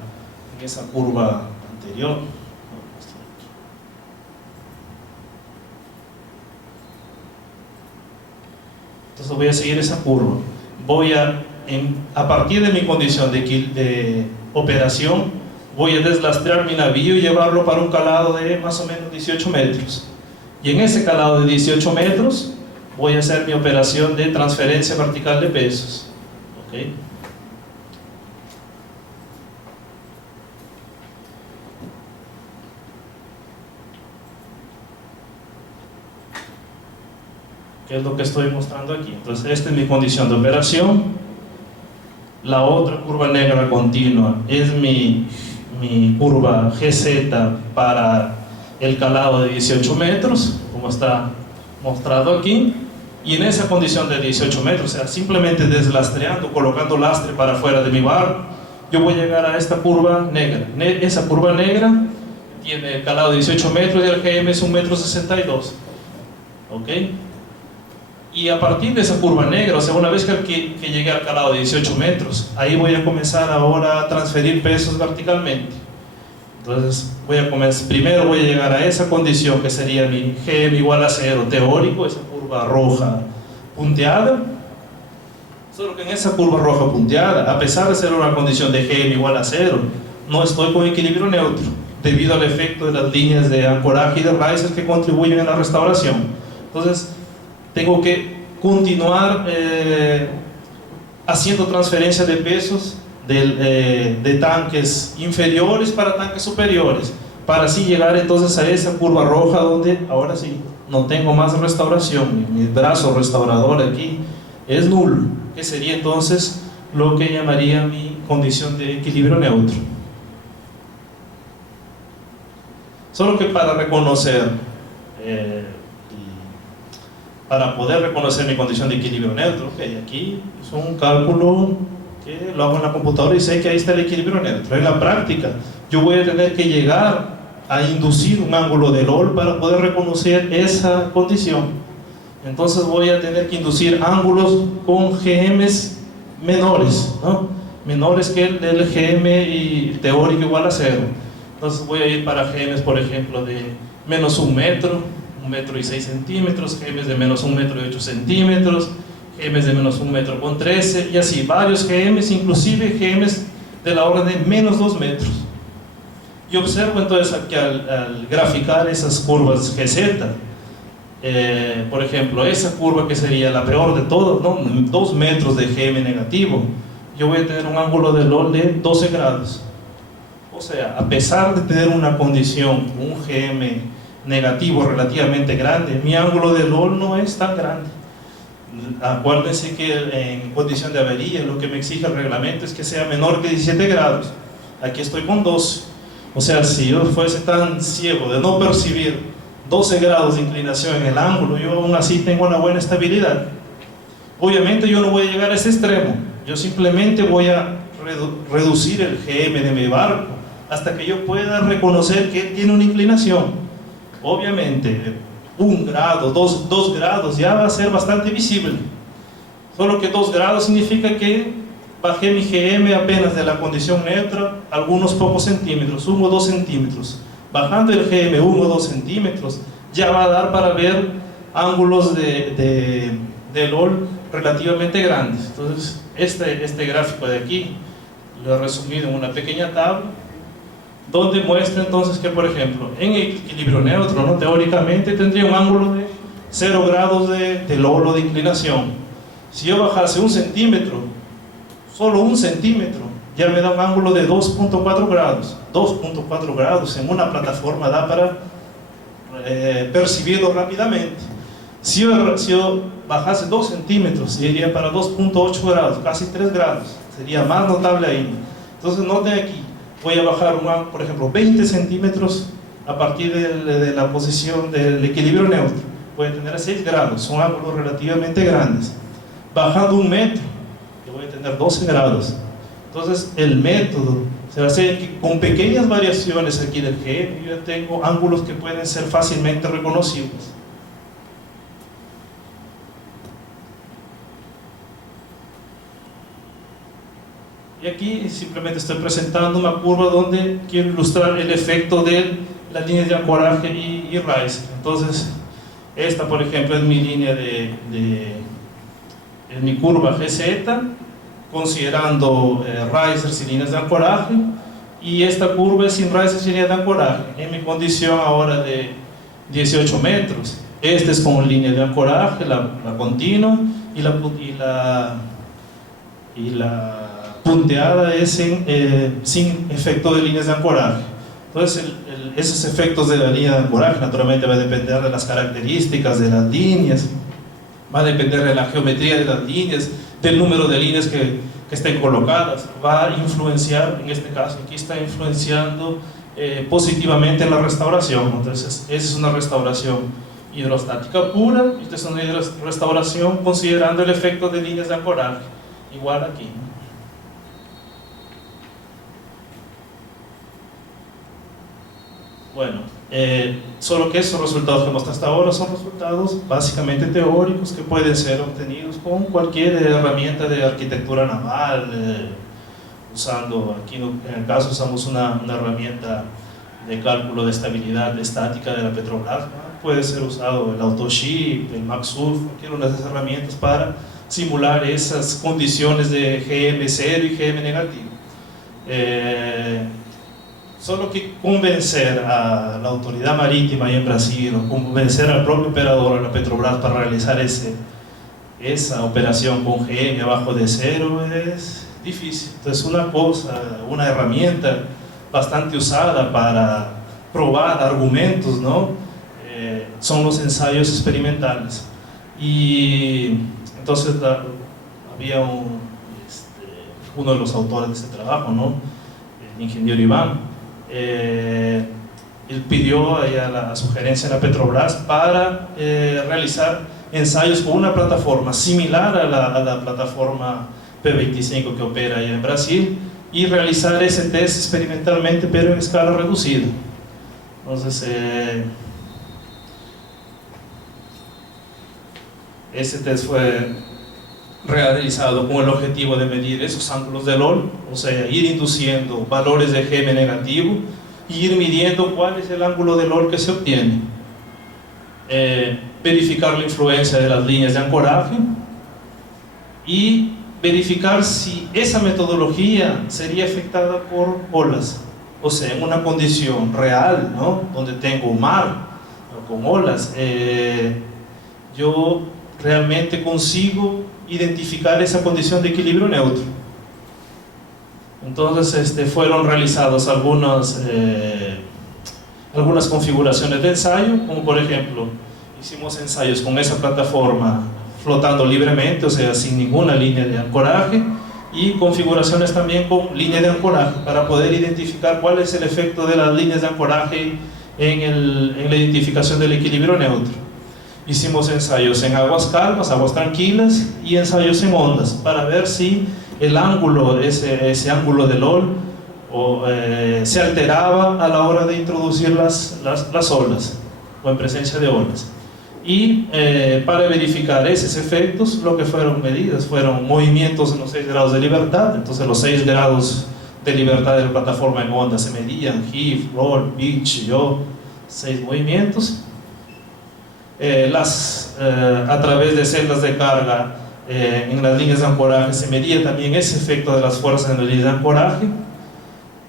curva anterior. Entonces voy a seguir esa curva. Voy a partir de mi condición de operación, voy a deslastrear mi navío y llevarlo para un calado de más o menos 18 metros. Y en ese calado de 18 metros voy a hacer mi operación de transferencia vertical de pesos. ¿Okay? ¿Qué es lo que estoy mostrando aquí? Entonces, esta es mi condición de operación. La otra curva negra continua es mi curva GZ para el calado de 18 metros, como está mostrado aquí. Y en esa condición de 18 metros, o sea, simplemente deslastreando, colocando lastre para afuera de mi barco, yo voy a llegar a esta curva negra. Esa curva negra tiene el calado de 18 metros y el GM es 1,62 m. ¿Ok? Y a partir de esa curva negra, o sea, una vez que llegue al calado de 18 metros, ahí voy a comenzar ahora a transferir pesos verticalmente. Entonces, primero voy a llegar a esa condición que sería mi GM igual a 0 teórico, esa curva roja punteada. Solo que en esa curva roja punteada, a pesar de ser una condición de GM igual a 0, no estoy con equilibrio neutro, debido al efecto de las líneas de ancoraje y de riser que contribuyen a la restauración. Entonces, tengo que continuar haciendo transferencia de pesos de tanques inferiores para tanques superiores, para así llegar entonces a esa curva roja donde ahora sí no tengo más restauración, mi brazo restaurador aquí es nulo, que sería entonces lo que llamaría mi condición de equilibrio neutro. Solo que para poder reconocer mi condición de equilibrio neutro, aquí es un cálculo que lo hago en la computadora y sé que ahí está el equilibrio neutro. En la práctica yo voy a tener que llegar a inducir un ángulo de LOL para poder reconocer esa condición. Entonces voy a tener que inducir ángulos con GMs menores, ¿no? Menores que el del GM y teórico igual a 0. Entonces voy a ir para GMs, por ejemplo, de menos 1 metro, 1,6 m, GMs de menos 1,8 m, GMs de menos 1,13 m y así, varios GMs, inclusive GMs de la orden de menos 2 metros. Y observo entonces aquí al graficar esas curvas GZ, por ejemplo, esa curva que sería la peor de todas, ¿no? 2 metros de GM negativo, yo voy a tener un ángulo de LOL de 12 grados. O sea, a pesar de tener una condición, un GM negativo relativamente grande, mi ángulo de LOL no es tan grande. Acuérdense que en condición de avería lo que me exige el reglamento es que sea menor que 17 grados. Aquí estoy con 12. O sea, si yo fuese tan ciego de no percibir 12 grados de inclinación en el ángulo, yo aún así tengo una buena estabilidad. Obviamente yo no voy a llegar a ese extremo, yo simplemente voy a reducir el GM de mi barco hasta que yo pueda reconocer que tiene una inclinación. Obviamente 1 grado, 2 grados ya va a ser bastante visible, solo que 2 grados significa que bajé mi GM apenas de la condición neutra algunos pocos centímetros, 1 o 2 centímetros. Bajando el GM 1 o 2 centímetros ya va a dar para ver ángulos de LOL relativamente grandes. Entonces este gráfico de aquí lo he resumido en una pequeña tabla donde muestra entonces que, por ejemplo, en equilibrio neutro, ¿no? Teóricamente tendría un ángulo de 0 grados de LOL o de inclinación. Si yo bajase 1 centímetro, solo 1 centímetro, ya me da un ángulo de 2.4 grados. 2.4 grados en una plataforma da para percibirlo rápidamente. Si yo bajase 2 centímetros, iría para 2.8 grados, casi 3 grados. Sería más notable ahí. Entonces noten aquí, voy a bajar, por ejemplo, 20 centímetros a partir de la posición del equilibrio neutro. Voy a tener 6 grados, son ángulos relativamente grandes. Bajando 1 metro, yo voy a tener 12 grados. Entonces el método se va a hacer que con pequeñas variaciones aquí del GM yo tengo ángulos que pueden ser fácilmente reconocibles. Y aquí simplemente estoy presentando una curva donde quiero ilustrar el efecto de las líneas de ancoraje y riser. Entonces esta, por ejemplo, es mi línea es mi curva GZ, considerando risers y líneas de ancoraje, y esta curva es sin risers y líneas de ancoraje, en mi condición ahora de 18 metros. Este es con línea de ancoraje, la continua, y la punteada es sin efecto de líneas de ancoraje. Entonces esos efectos de la línea de ancoraje naturalmente va a depender de las características de las líneas, va a depender de la geometría de las líneas, del número de líneas que estén colocadas. Va a influenciar, en este caso aquí está influenciando positivamente en la restauración. Entonces esa es una restauración hidrostática pura, y esta es una restauración considerando el efecto de líneas de ancoraje, igual aquí. Bueno, solo que esos resultados que hemos hasta ahora son resultados básicamente teóricos que pueden ser obtenidos con cualquier herramienta de arquitectura naval, usando, aquí en el caso usamos una herramienta de cálculo de estabilidad estática de la Petrobras, ¿no? Puede ser usado el AutoShip, el MaxSurf, cualquiera de esas herramientas para simular esas condiciones de GM0 y GM negativo. Solo que convencer a la autoridad marítima ahí en Brasil, o convencer al propio operador, a la Petrobras, para realizar esa operación con GM abajo de 0 es difícil. Entonces una herramienta bastante usada para probar argumentos, ¿no? Son los ensayos experimentales. Y entonces había uno de los autores de este trabajo, ¿no? El ingeniero Iván. Él pidió a la sugerencia de la Petrobras para realizar ensayos con una plataforma similar a la plataforma P25 que opera allá en Brasil, y realizar ese test experimentalmente, pero en escala reducida. Entonces ese test fue realizado con el objetivo de medir esos ángulos de LOL, o sea, ir induciendo valores de GM negativo y ir midiendo cuál es el ángulo de LOL que se obtiene. Verificar la influencia de las líneas de ancoraje y verificar si esa metodología sería afectada por olas, o sea, en una condición real, ¿no? Donde tengo mar con olas, yo realmente consigo identificar esa condición de equilibrio neutro. Entonces fueron realizadas algunas configuraciones de ensayo, como por ejemplo, hicimos ensayos con esa plataforma flotando libremente, o sea, sin ninguna línea de ancoraje, y configuraciones también con línea de ancoraje, para poder identificar cuál es el efecto de las líneas de ancoraje en la identificación del equilibrio neutro. Hicimos ensayos en aguas calmas, aguas tranquilas, y ensayos en ondas, para ver si el ángulo, ese ángulo del OL, se alteraba a la hora de introducir las olas, o en presencia de olas. Y para verificar esos efectos, lo que fueron medidas fueron movimientos en los 6 grados de libertad. Entonces los 6 grados de libertad de la plataforma en onda se medían: heave, roll, pitch, yaw, 6 movimientos. A través de celdas de carga en las líneas de ancoraje se medía también ese efecto de las fuerzas en las líneas de ancoraje,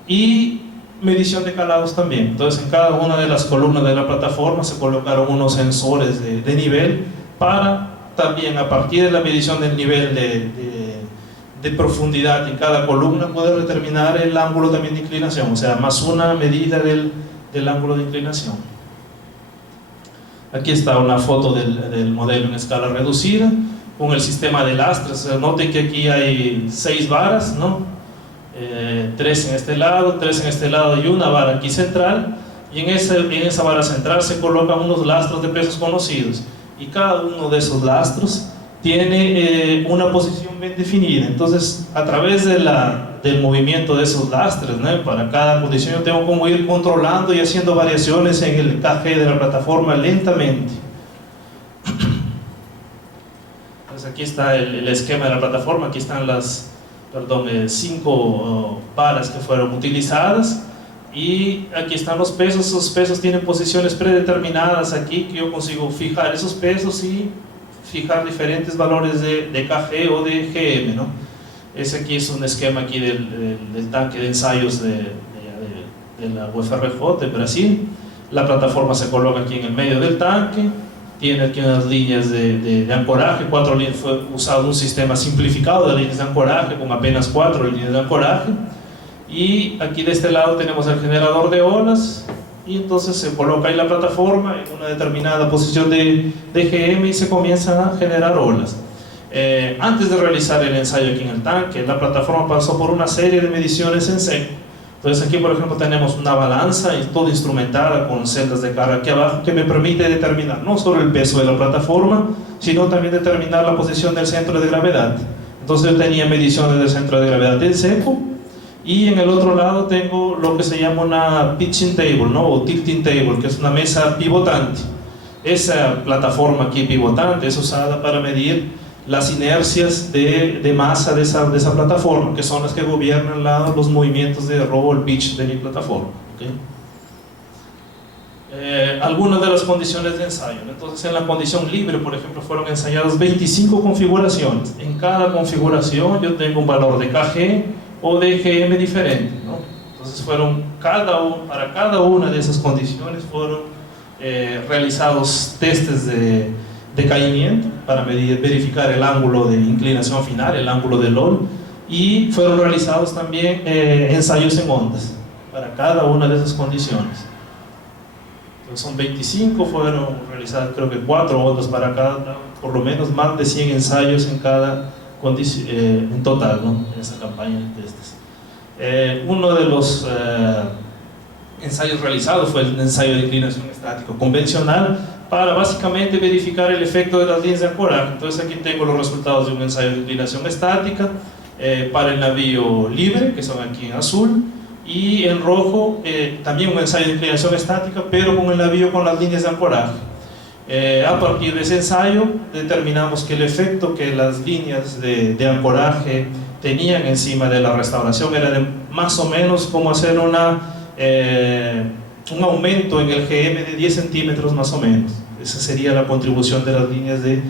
y medición de calados también. Entonces en cada una de las columnas de la plataforma se colocaron unos sensores de nivel, para también, a partir de la medición del nivel de profundidad en cada columna, poder determinar el ángulo también de inclinación, o sea, más una medida del ángulo de inclinación. Aquí está una foto del modelo en escala reducida con el sistema de lastres. Noten que aquí hay 6 varas, ¿no? 3 en este lado, 3 en este lado, y una vara aquí central, y en esa vara central se colocan unos lastros de pesos conocidos, y cada uno de esos lastros tiene una posición bien definida. Entonces, a través del movimiento de esos lastres, ¿no?, para cada condición, yo tengo como ir controlando y haciendo variaciones en el KG de la plataforma lentamente. Entonces aquí está el esquema de la plataforma. Aquí están las 5 varas que fueron utilizadas, y aquí están los pesos. Esos pesos tienen posiciones predeterminadas aquí, que yo consigo fijar esos pesos y fijar diferentes valores de KG o de GM, ¿no? Ese aquí es un esquema aquí del tanque de ensayos de la UFRJ de Brasil. La plataforma se coloca aquí en el medio del tanque, tiene aquí unas líneas de ancoraje, 4 líneas. Fue usado un sistema simplificado de líneas de ancoraje con apenas 4 líneas de ancoraje, y aquí de este lado tenemos el generador de olas, y entonces se coloca ahí la plataforma en una determinada posición de GM y se comienzan a generar olas. Antes de realizar el ensayo aquí en el tanque, la plataforma pasó por una serie de mediciones en seco. Entonces aquí, por ejemplo, tenemos una balanza y todo instrumentada con celdas de carga aquí abajo, que me permite determinar no solo el peso de la plataforma, sino también determinar la posición del centro de gravedad. Entonces yo tenía mediciones del centro de gravedad en seco, y en el otro lado tengo lo que se llama una pitching table, ¿no?, o tilting table, que es una mesa pivotante. Esa plataforma aquí pivotante es usada para medir las inercias de masa de esa plataforma, que son las que gobiernan los movimientos de roll, pitch de mi plataforma, ¿okay? Algunas de las condiciones de ensayo. Entonces, en la condición libre, por ejemplo, fueron ensayadas 25 configuraciones. En cada configuración yo tengo un valor de KG o de GM diferente, ¿no? Entonces para cada una de esas condiciones fueron realizados testes de caimiento para verificar el ángulo de inclinación final, el ángulo del OL, y fueron realizados también ensayos en ondas para cada una de esas condiciones. Entonces son 25, fueron realizadas creo que 4 ondas para cada, por lo menos más de 100 ensayos en cada condición, en total, ¿no?, en esa campaña de testes. Uno de los ensayos realizados fue el ensayo de inclinación estático convencional, para básicamente verificar el efecto de las líneas de ancoraje. Entonces aquí tengo los resultados de un ensayo de inclinación estática para el navío libre, que son aquí en azul, y en rojo también un ensayo de inclinación estática, pero con el navío con las líneas de ancoraje. A partir de ese ensayo determinamos que el efecto que las líneas de ancoraje tenían encima de la restauración era de más o menos como hacer un aumento en el GM de 10 centímetros más o menos. Esa sería la contribución de las líneas de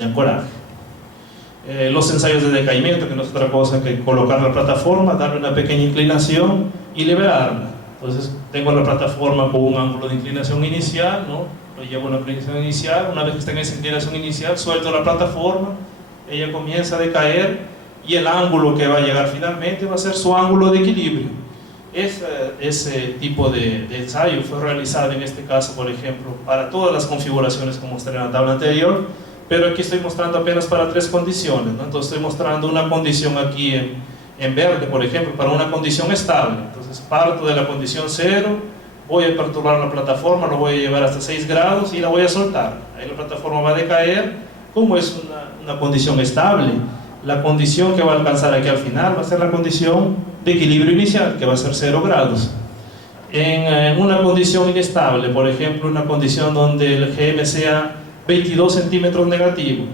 ancoraje. los ensayos de decaimiento, que no es otra cosa que colocar la plataforma, darle una pequeña inclinación y liberarla. Entonces tengo la plataforma con un ángulo de inclinación inicial, ¿no? Lo llevo a una inclinación inicial. Una vez que está en esa inclinación inicial, suelto la plataforma, ella comienza a decaer y el ángulo que va a llegar finalmente va a ser su ángulo de equilibrio. Ese tipo de ensayo fue realizado en este caso, por ejemplo, para todas las configuraciones que mostré en la tabla anterior, pero aquí estoy mostrando apenas para 3 condiciones, ¿no? Entonces estoy mostrando una condición aquí en verde, por ejemplo, para una condición estable. Entonces parto de la condición 0, voy a perturbar la plataforma, lo voy a llevar hasta 6 grados y la voy a soltar. Ahí la plataforma va a decaer. Como es una condición estable, la condición que va a alcanzar aquí al final va a ser la condición de equilibrio inicial, que va a ser 0 grados. En una condición inestable, por ejemplo, una condición donde el GM sea 22 centímetros negativo,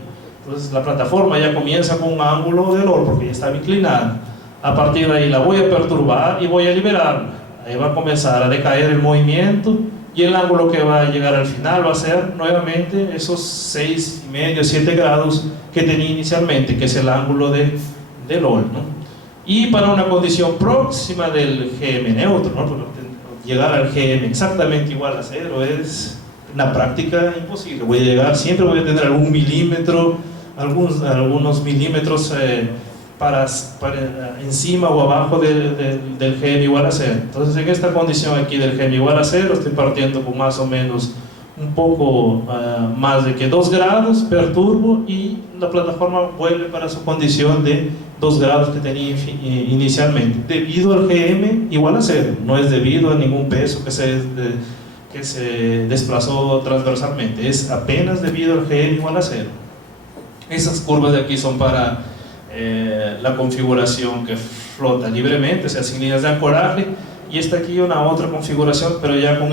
entonces la plataforma ya comienza con un ángulo de LOL porque ya estaba inclinada. A partir de ahí la voy a perturbar y voy a liberarla. Ahí va a comenzar a decaer el movimiento y el ángulo que va a llegar al final va a ser nuevamente esos 6,5, 7 grados que tenía inicialmente, que es el ángulo de LOL, ¿no? Y para una condición próxima del GM neutro, ¿no? Porque llegar al GM exactamente igual a 0 es una práctica imposible. Siempre voy a tener algún milímetro, algunos milímetros para encima o abajo del GM igual a 0. Entonces en esta condición aquí del GM igual a 0 estoy partiendo con más o menos un poco más de que 2 grados, perturbo y la plataforma vuelve para su condición de 2 grados que tenía inicialmente, debido al GM igual a 0, no es debido a ningún peso que se desplazó transversalmente, es apenas debido al GM igual a 0. Esas curvas de aquí son para la configuración que flota libremente, o sea, sin líneas de ancoraje, y esta aquí una otra configuración, pero ya con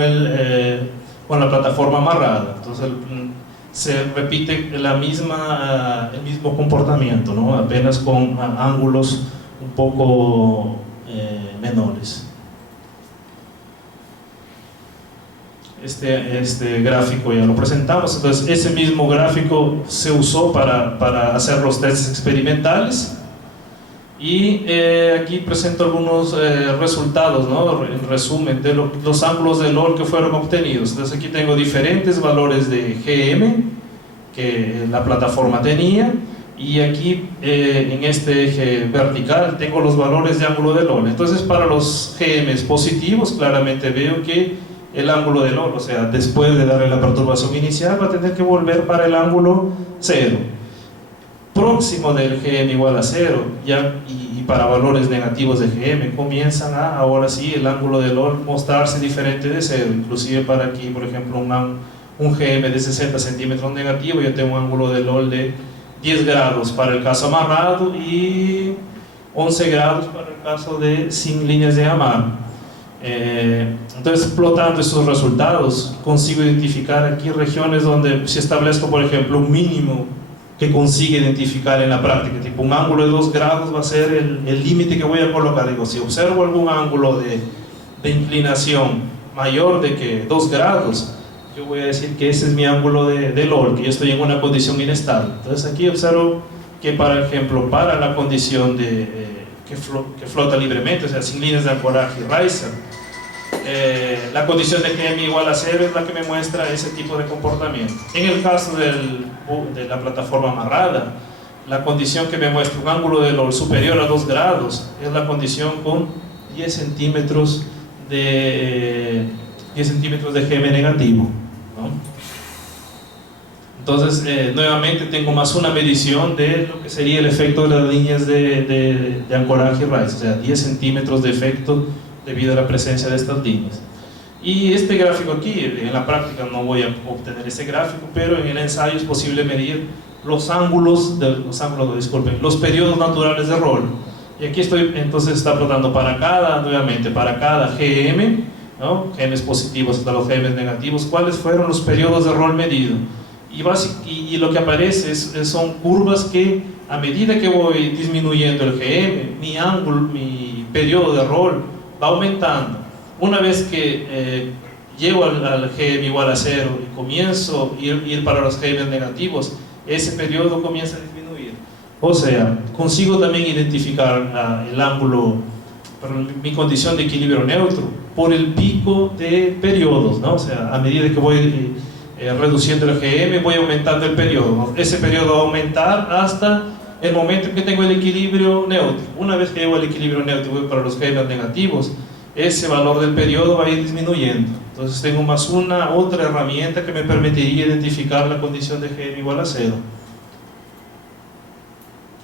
la plataforma amarrada. Entonces se repite el mismo comportamiento, ¿no? Apenas con ángulos un poco menores. Este gráfico ya lo presentamos. Entonces ese mismo gráfico se usó para hacer los tests experimentales y aquí presento algunos resultados, ¿no? En resumen de los ángulos de LOL que fueron obtenidos. Entonces aquí tengo diferentes valores de GM que la plataforma tenía y aquí en este eje vertical tengo los valores de ángulo de LOL. Entonces para los GMs positivos claramente veo que el ángulo de LOL, o sea, después de darle la perturbación inicial, va a tener que volver para el ángulo 0. Próximo del GM igual a 0, y para valores negativos de GM, comienzan ahora sí, el ángulo de LOL mostrarse diferente de 0. Inclusive para aquí, por ejemplo, un GM de 60 centímetros negativo, yo tengo un ángulo de LOL de 10 grados para el caso amarrado y 11 grados para el caso de sin líneas de amarre. Entonces, explotando esos resultados, consigo identificar aquí regiones donde si establezco, por ejemplo, un mínimo que consigue identificar en la práctica, tipo un ángulo de 2 grados va a ser el límite que voy a colocar. Digo, si observo algún ángulo de inclinación mayor de que 2 grados, yo voy a decir que ese es mi ángulo de LOL, que yo estoy en una condición inestable. Entonces aquí observo que, por ejemplo, para la condición que flota libremente, o sea, sin líneas de ancoraje y riser, la condición de GM igual a 0 es la que me muestra ese tipo de comportamiento. En el caso de la plataforma amarrada, la condición que me muestra un ángulo de LOL superior a 2 grados es la condición con 10 centímetros de GM negativo, ¿no? Entonces, nuevamente tengo más una medición de lo que sería el efecto de las líneas de ancoraje y riser, o sea, 10 centímetros de efecto debido a la presencia de estas líneas. Y este gráfico aquí, en la práctica no voy a obtener ese gráfico, pero en el ensayo es posible medir los periodos naturales de rol. Y aquí estoy, entonces está plotando para cada GM, ¿no? Genes positivos hasta los genes negativos, cuáles fueron los periodos de rol medido. Y lo que aparece son curvas que a medida que voy disminuyendo el GM, mi periodo de rol va aumentando. Una vez que llego al GM igual a 0 y comienzo a ir para los GM negativos, ese periodo comienza a disminuir. O sea, consigo también identificar el ángulo, mi condición de equilibrio neutro, por el pico de periodos, ¿no? O sea, a medida que voy reduciendo el GM, voy aumentando el periodo, ¿no? Ese periodo va a aumentar hasta el momento en que tengo el equilibrio neutro. Una vez que llego al equilibrio neutro y voy para los GM negativos, ese valor del periodo va a ir disminuyendo. Entonces tengo más otra herramienta que me permitiría identificar la condición de GM igual a 0.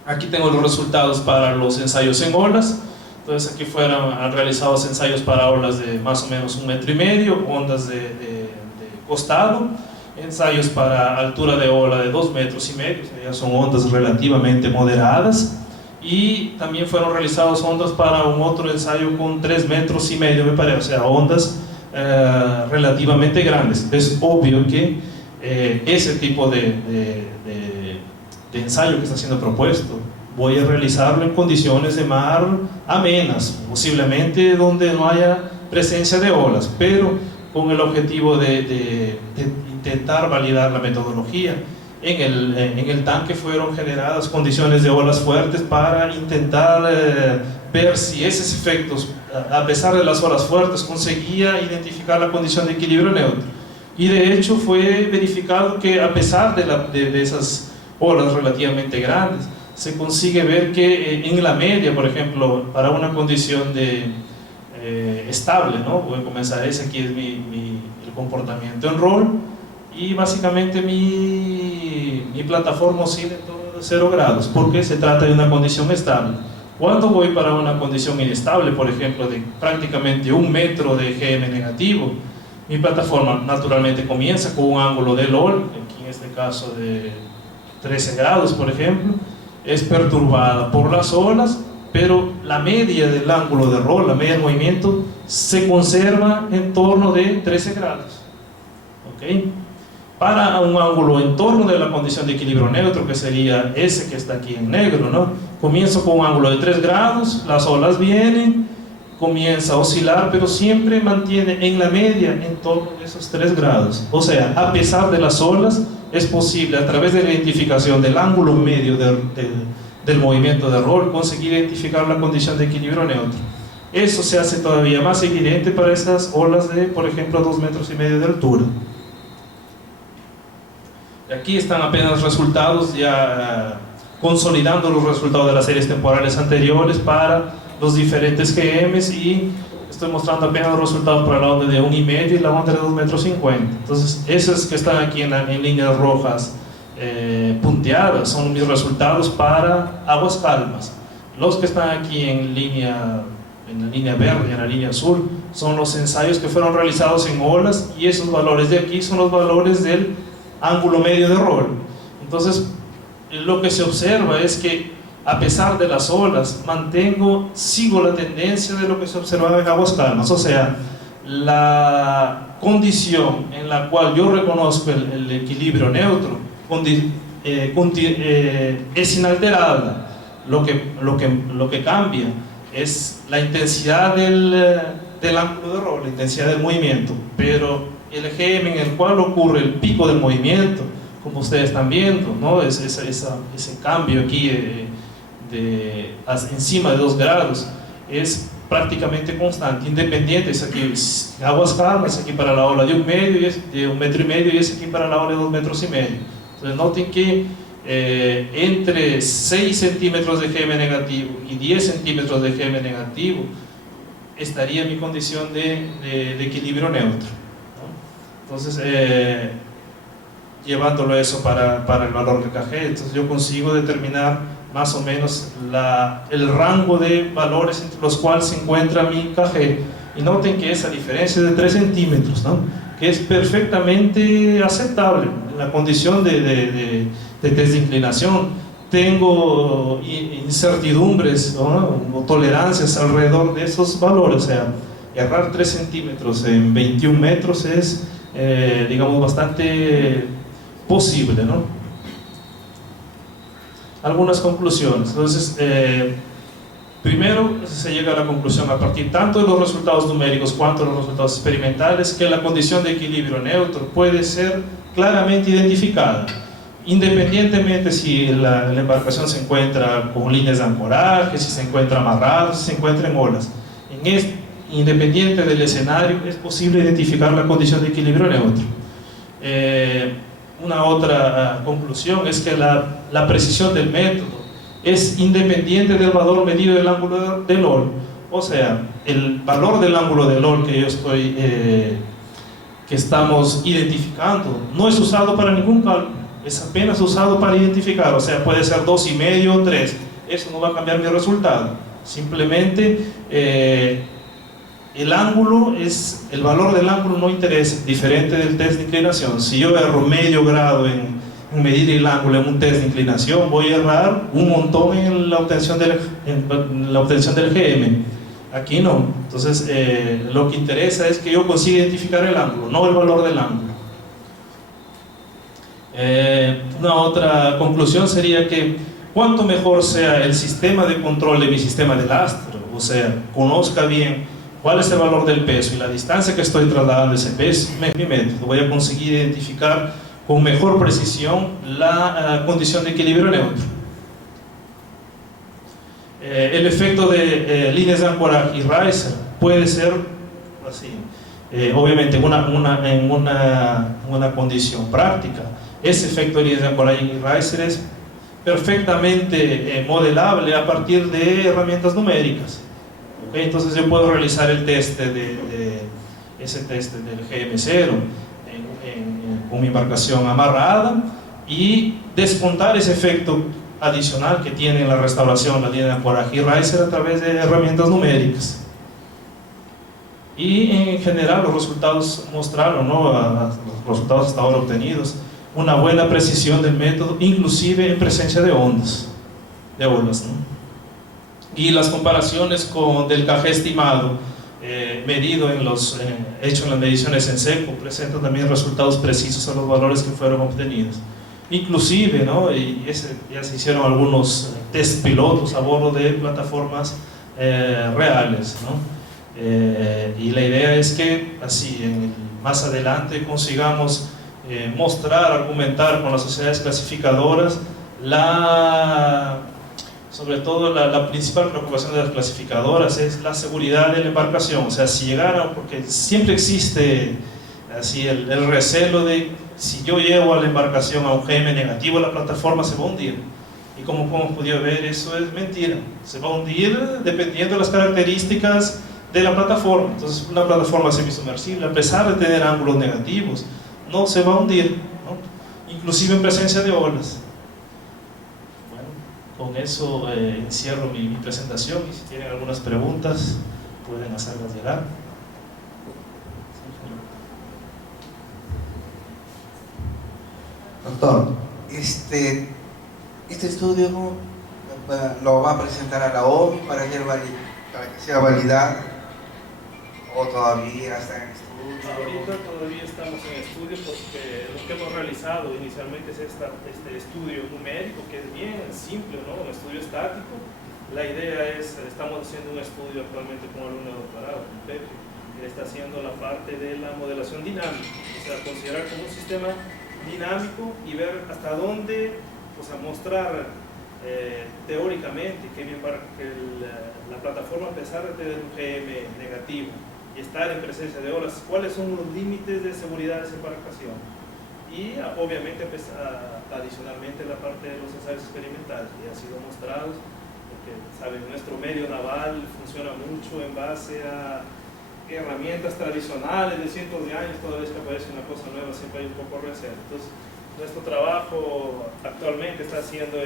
Aquí tengo los resultados para los ensayos en olas. Entonces aquí fueron realizados ensayos para olas de más o menos 1,5 metros, ondas de costado, ensayos para altura de ola de 2,5 metros, ya son ondas relativamente moderadas, y también fueron realizados ondas para un otro ensayo con 3,5 metros, me parece, o sea, ondas relativamente grandes. Es obvio que ese tipo de ensayo que está siendo propuesto voy a realizarlo en condiciones de mar amenas, posiblemente donde no haya presencia de olas, pero con el objetivo de intentar validar la metodología. En el tanque fueron generadas condiciones de olas fuertes para intentar ver si esos efectos, a pesar de las olas fuertes, conseguía identificar la condición de equilibrio neutro. Y de hecho fue verificado que a pesar de esas olas relativamente grandes, se consigue ver que en la media, por ejemplo, para una condición estable, ¿no? Voy a comenzar, ese aquí es el comportamiento en roll, y básicamente mi plataforma oscila en torno de 0 grados, porque se trata de una condición estable. Cuando voy para una condición inestable, por ejemplo, de prácticamente 1 metro de GM negativo, mi plataforma naturalmente comienza con un ángulo de LOL, aquí en este caso de 13 grados, por ejemplo, es perturbada por las olas, pero la media del ángulo de roll, la media del movimiento, se conserva en torno de 13 grados. ¿Okay? Para un ángulo en torno de la condición de equilibrio neutro, que sería ese que está aquí en negro, ¿no? Comienzo con un ángulo de 3 grados, las olas vienen, comienza a oscilar, pero siempre mantiene en la media en torno de esos 3 grados. O sea, a pesar de las olas, es posible a través de la identificación del ángulo medio del movimiento de roll conseguir identificar la condición de equilibrio neutro. Eso se hace todavía más evidente para esas olas de, por ejemplo, 2,5 metros de altura. Aquí están apenas resultados, ya consolidando los resultados de las series temporales anteriores para los diferentes GMs, y estoy mostrando apenas los resultados para la onda de 1,5 y la onda de 2,50 metros. Entonces, esos que están aquí en líneas rojas punteadas son mis resultados para aguas calmas. Los que están aquí en la línea verde y en la línea azul son los ensayos que fueron realizados en olas, y esos valores de aquí son los valores del ángulo medio de roll. Entonces, lo que se observa es que a pesar de las olas, sigo la tendencia de lo que se observaba en aguas calmas. O sea, la condición en la cual yo reconozco el equilibrio neutro es inalterable. Lo que cambia es la intensidad del ángulo de roll, la intensidad del movimiento, pero el GM en el cual ocurre el pico del movimiento, como ustedes están viendo, ¿no? Ese cambio aquí encima de 2 grados es prácticamente constante, independiente. Es aquí aguas calmas, aquí para la ola de 1,5 metros, de 1,5 metros, y es aquí para la ola de 2,5 metros. Entonces noten que entre 6 centímetros de GM negativo y 10 centímetros de GM negativo estaría mi condición de equilibrio neutro, ¿no? Entonces llevándolo eso para el valor de KG, entonces yo consigo determinar más o menos el rango de valores entre los cuales se encuentra mi KG. Y noten que esa diferencia de 3 centímetros, ¿no? Que es perfectamente aceptable en la condición de test de inclinación. Tengo incertidumbres, ¿no? O tolerancias alrededor de esos valores. O sea, errar 3 centímetros en 21 metros es, digamos, bastante posible, ¿no? Algunas conclusiones. Entonces, primero se llega a la conclusión, a partir tanto de los resultados numéricos cuanto de los resultados experimentales, que la condición de equilibrio neutro puede ser claramente identificada, independientemente si la embarcación se encuentra con líneas de ancoraje, si se encuentra amarrada, si se encuentra en olas. Independiente del escenario, es posible identificar la condición de equilibrio neutro. Una otra conclusión es que la precisión del método es independiente del valor medido del ángulo del OL. O sea, el valor del ángulo del OL que estamos identificando no es usado para ningún cálculo, es apenas usado para identificar. O sea, puede ser 2,5 o 3, eso no va a cambiar mi resultado. Simplemente el valor del ángulo no interesa, diferente del test de inclinación. Si yo erro medio grado en medir el ángulo en un test de inclinación, voy a errar un montón en la obtención del GM. Aquí no. Entonces lo que interesa es que yo consiga identificar el ángulo, no el valor del ángulo. Una otra conclusión sería que cuanto mejor sea el sistema de control de mi sistema de lastre, o sea, conozca bien cuál es el valor del peso y la distancia que estoy trasladando ese peso, mi método, voy a conseguir identificar con mejor precisión la condición de equilibrio neutro. El efecto de líneas de ancoraje y riser puede ser así, obviamente en una condición práctica. Ese efecto de líneas de ancoraje y riser es perfectamente modelable a partir de herramientas numéricas. ¿Okay? Entonces yo puedo realizar el test ese test del GM0 con mi embarcación amarrada y descontar ese efecto adicional que tiene la restauración, la línea de ancoraje y riser a través de herramientas numéricas. Y en general los resultados mostraron, ¿no? Los resultados hasta ahora obtenidos, una buena precisión del método, inclusive en presencia de olas, ¿no? Y las comparaciones del KG estimado medido hecho en las mediciones en seco presentan también resultados precisos a los valores que fueron obtenidos. Inclusive, ¿no? Ya se hicieron algunos test pilotos a bordo de plataformas reales, ¿no? Y la idea es que así más adelante consigamos mostrar, argumentar con las sociedades clasificadoras sobre todo la principal preocupación de las clasificadoras es la seguridad de la embarcación. O sea, si llegaran, porque siempre existe así el recelo de si yo llevo a la embarcación a un GM negativo, la plataforma se va a hundir. Y como hemos podido ver, eso es mentira. Se va a hundir dependiendo de las características de la plataforma. Entonces, una plataforma semisumersible, a pesar de tener ángulos negativos, no se va a hundir, ¿no? Inclusive en presencia de olas. Con eso encierro mi presentación y si tienen algunas preguntas pueden hacerlas llegar. Doctor, este estudio lo va a presentar a la OMI para que sea validado o todavía está en estudio. Ahorita todavía estamos en estudio porque lo que hemos realizado inicialmente es este estudio numérico que es bien simple, ¿no? Un estudio estático. La idea estamos haciendo un estudio actualmente con un alumno de doctorado, con Pepe, que está haciendo la parte de la modelación dinámica, o sea, considerar como un sistema dinámico y ver hasta dónde, o sea, mostrar teóricamente que la plataforma, a pesar de tener un GM negativo y estar en presencia de olas, cuáles son los límites de seguridad de esa embarcación. Y obviamente adicionalmente la parte de los ensayos experimentales que han sido mostrados, porque saben, nuestro medio naval funciona mucho en base a herramientas tradicionales de cientos de años. Toda vez que aparece una cosa nueva siempre hay un poco recelo. Entonces nuestro trabajo actualmente está siendo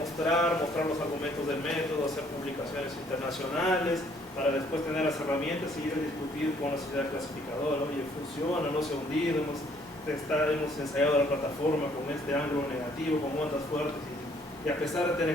mostrar los argumentos del método, hacer publicaciones internacionales para después tener las herramientas y ir a discutir con la sociedad clasificadora. Oye, funciona, no se ha hundido, hemos ensayado la plataforma con este ángulo negativo, con ondas fuertes y a pesar de tener